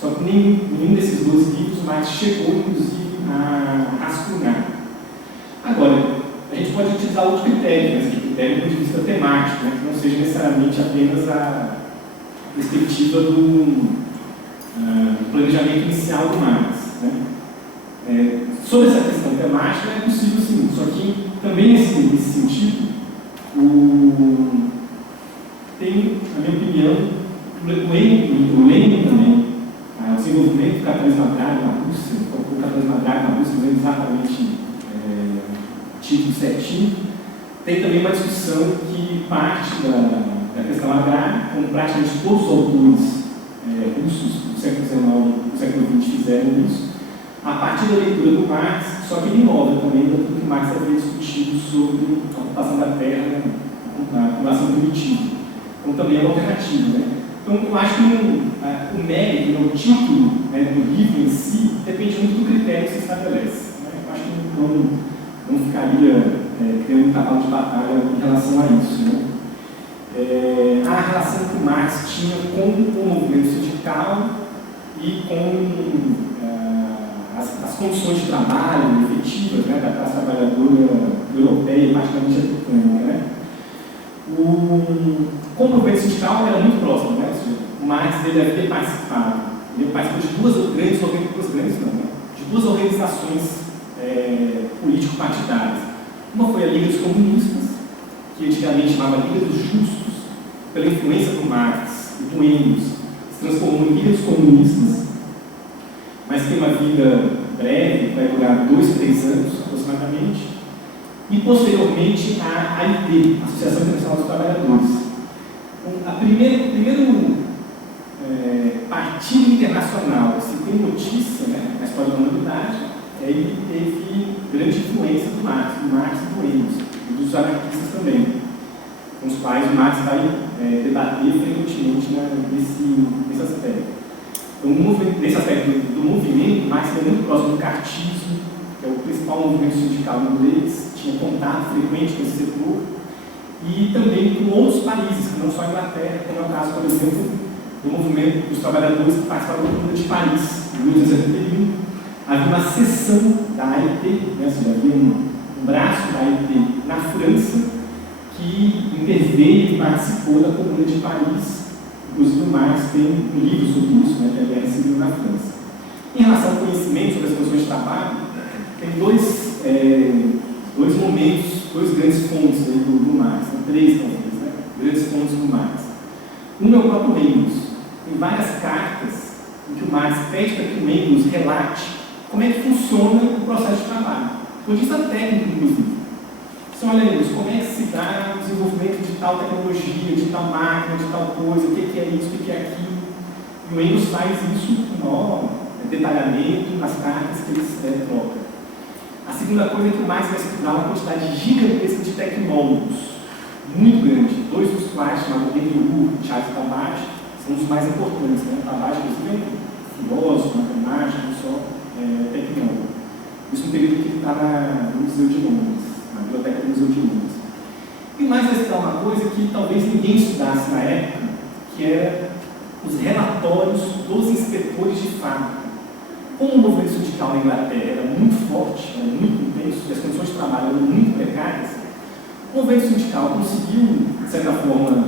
Só que nenhum desses dois livros Marx chegou, inclusive, a rascunhar. Agora, a gente pode utilizar outro critério, mas esse critério do ponto de vista temático, né, que não seja necessariamente apenas a perspectiva do planejamento inicial do Marx. Né? Sobre essa questão temática é possível sim, só que também nesse sentido, tem, na minha opinião, o Lenin também, o desenvolvimento do capitalismo agrário na Rússia, o capitalismo agrário na Rússia, não é exatamente título certinho, tem também uma discussão que parte da questão agrária, como praticamente todos os autores russos do século XIX e do século XX fizeram isso, a partir da leitura do Marx, só que ele inova também daquilo que Marx havia discutido sobre a ocupação da terra, a acumulação primitiva. como também é uma alternativa, né? Então, eu acho que o mérito, o título, né, do livro em si, depende muito do critério que se estabelece. Né? Eu acho que não ficaria criando um cavalo de batalha em relação a isso. Né? A relação que o Marx tinha com o movimento sindical e com as condições de trabalho efetivas, né, da classe trabalhadora europeia e particularmente britânica. Né? Com o movimento sindical era muito próximo, né? O Marx deve ter participado. Ele participou de duas organizações político-partidárias. Uma foi a Liga dos Comunistas, que antigamente chamava Liga dos Justos, pela influência do Marx e do Engels, se transformou em Liga dos Comunistas, mas tem uma vida breve, vai durar 2 a 3 anos aproximadamente, e posteriormente a AIT, Associação Internacional dos Trabalhadores. Então, o primeiro partido internacional, se tem notícia, né, na história da humanidade, ele teve grande influência do Marx e do Engels, e dos anarquistas também, com os quais o Marx vai debater frequentemente nesse aspecto. Então, nesse aspecto do movimento, Marx é muito próximo do cartismo, que é o principal movimento sindical inglês, tinha contato frequente com esse setor, e também com outros países, que não só a Inglaterra, como é o caso, por exemplo, do movimento dos trabalhadores que participaram da Comuna de Paris, em 1871. Havia uma seção da AIT, né, ou seja, havia um braço da AIT na França, que interveio e participou da Comuna de Paris. Inclusive, o Marx tem um livro sobre isso, né, que é a Guerra Civil na França. Em relação ao conhecimento sobre as condições de trabalho, tem dois momentos, 2 grandes fontes aí do Marx, né, 3 talvez, né, grandes fontes do Marx. Um é o próprio Engels. Tem várias cartas em que o Marx pede para que o Engels relate como é que funciona o processo de trabalho. Do ponto de vista técnico, inclusive. Então, olha, Engels, como é que se dá o desenvolvimento de tal tecnologia, de tal máquina, de tal coisa, o que é isso, o que é aquilo. E o Engels faz isso com maior detalhamento nas cartas que eles trocam. A segunda coisa é que o Marx vai estudar uma quantidade gigantesca de tecnólogos, muito grande, 2 dos quais, chamados Henry Wu e Charles Babbage, são os mais importantes. Né? Babbage, inclusive, é um filósofo, matemático, não só tecnólogo. Isso no período que ele está no Museu de Londres, na biblioteca do Museu de Londres. E o Marx vai estudar uma coisa que talvez ninguém estudasse na época, que era os relatórios dos inspetores de fábrica. Como o movimento sindical na Inglaterra era muito forte, era muito intenso, e as condições de trabalho eram muito precárias, o movimento sindical conseguiu, de certa forma,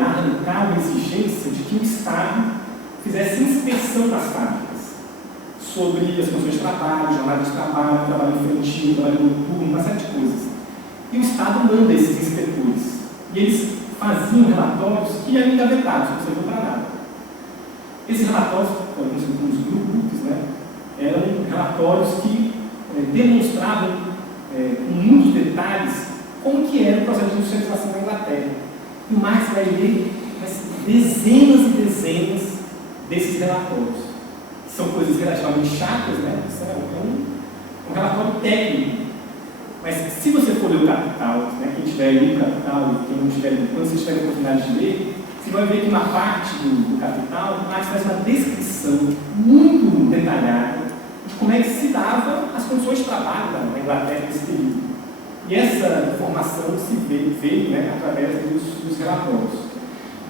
arrancar a exigência de que o Estado fizesse inspeção das fábricas sobre as condições de trabalho, jornada de trabalho, trabalho infantil, trabalho noturno, uma série de coisas. E o Estado manda esses inspetores. E eles faziam relatórios que eram engavetados, não serviam para nada. Esses relatórios, como os grupos, né, eram relatórios que demonstravam com muitos detalhes como que era o processo de industrialização na Inglaterra. E o Marx vai ler dezenas e dezenas desses relatórios. São coisas relativamente chatas, né? É um relatório técnico. Mas se você for ler o Capital, né, quem tiver lido o Capital e quem não tiver lido, quando você tiver a oportunidade de ler, você vai ver que uma parte do Capital, o Marx faz uma descrição muito detalhada de como é que se dava as condições de trabalho na Inglaterra nesse período. E essa informação se veio, né, através dos relatórios.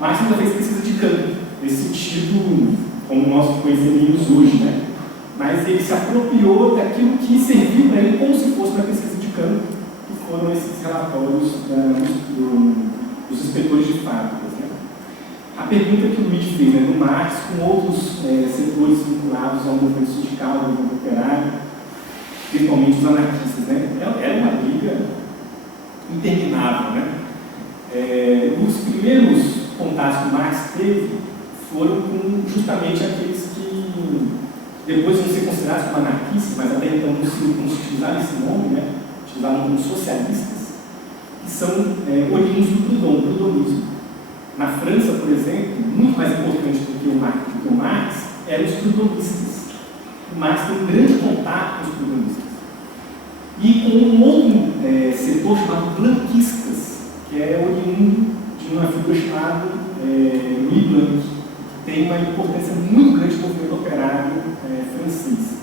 Marx ainda fez pesquisa de campo, nesse sentido, como nós conhecemos hoje, né? Mas ele se apropriou daquilo que serviu para ele como se fosse uma pesquisa de campo, que foram esses relatórios dos inspetores de fábricas. Né? A pergunta que o Luiz fez, né, do Marx com outros setores vinculados ao movimento sindical, ao movimento operário, principalmente os anarquistas, né? Era uma briga interminável. Né? Os primeiros contatos que o Marx teve foram com justamente aqueles que depois vão ser considerados como anarquistas, mas até então não se utilizaram esse nome, né? Utilizaram como socialistas, que são oriundos do prudonismo. Na França, por exemplo, muito mais importante do que o Marx, eram os prudonistas. O Marx tem um grande contato com os prudonistas. E com um outro setor chamado blanquistas, que é oriundo de uma figura chamada tem uma importância muito grande no movimento operário francês.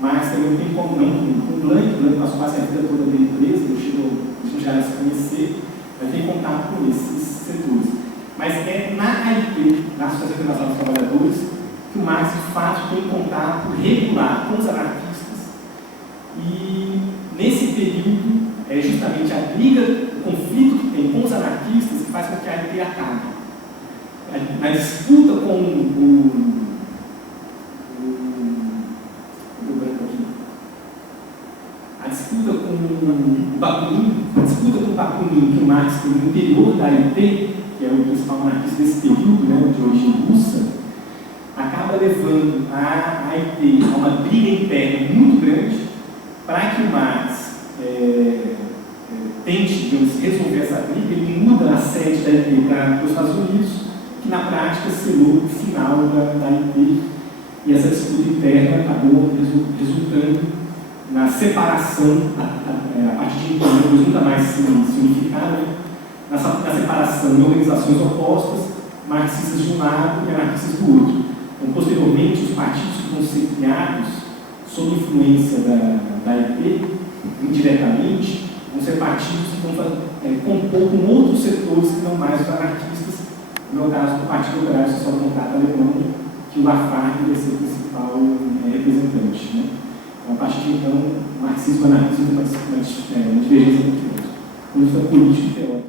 Marx também tem como não, com Blanc passou quase a vida toda dele preso, a gente já se conhecer, mas tem contato com esses setores. Mas é na AIP, na Associação Internacional dos Trabalhadores, que o Marx, de fato, tem contato regular com os anarquistas, e nesse período é justamente a briga, o conflito que tem com os anarquistas que faz com que a AIP acabe. Na disputa com a disputa com o Bakunin, que o Marx tem no interior da AIP, que é o principal anarquista desse período, né, de origem russa, acaba levando a AIP a uma briga interna muito grande para que o Marx tente, digamos, resolver essa briga. Ele muda a sede da AIP para os Estados Unidos, que na prática selou o final da AIP, e essa disputa interna acabou resultando na separação, a partir de então, depois nunca mais se unificaram, né? na separação em organizações opostas, marxistas de um lado e anarquistas do outro. Então, posteriormente, os partidos que vão ser criados sob influência da AIP, indiretamente, vão ser partidos que vão compor com outros setores que não mais os anarquistas, no meu caso, do Partido Operário Social Democrata Alemão, que o Lafargue vai ser o principal representante. Né? Então, a partir de então, o marxismo e o anarquismo têm uma divergência muito grande. Política política e teórica.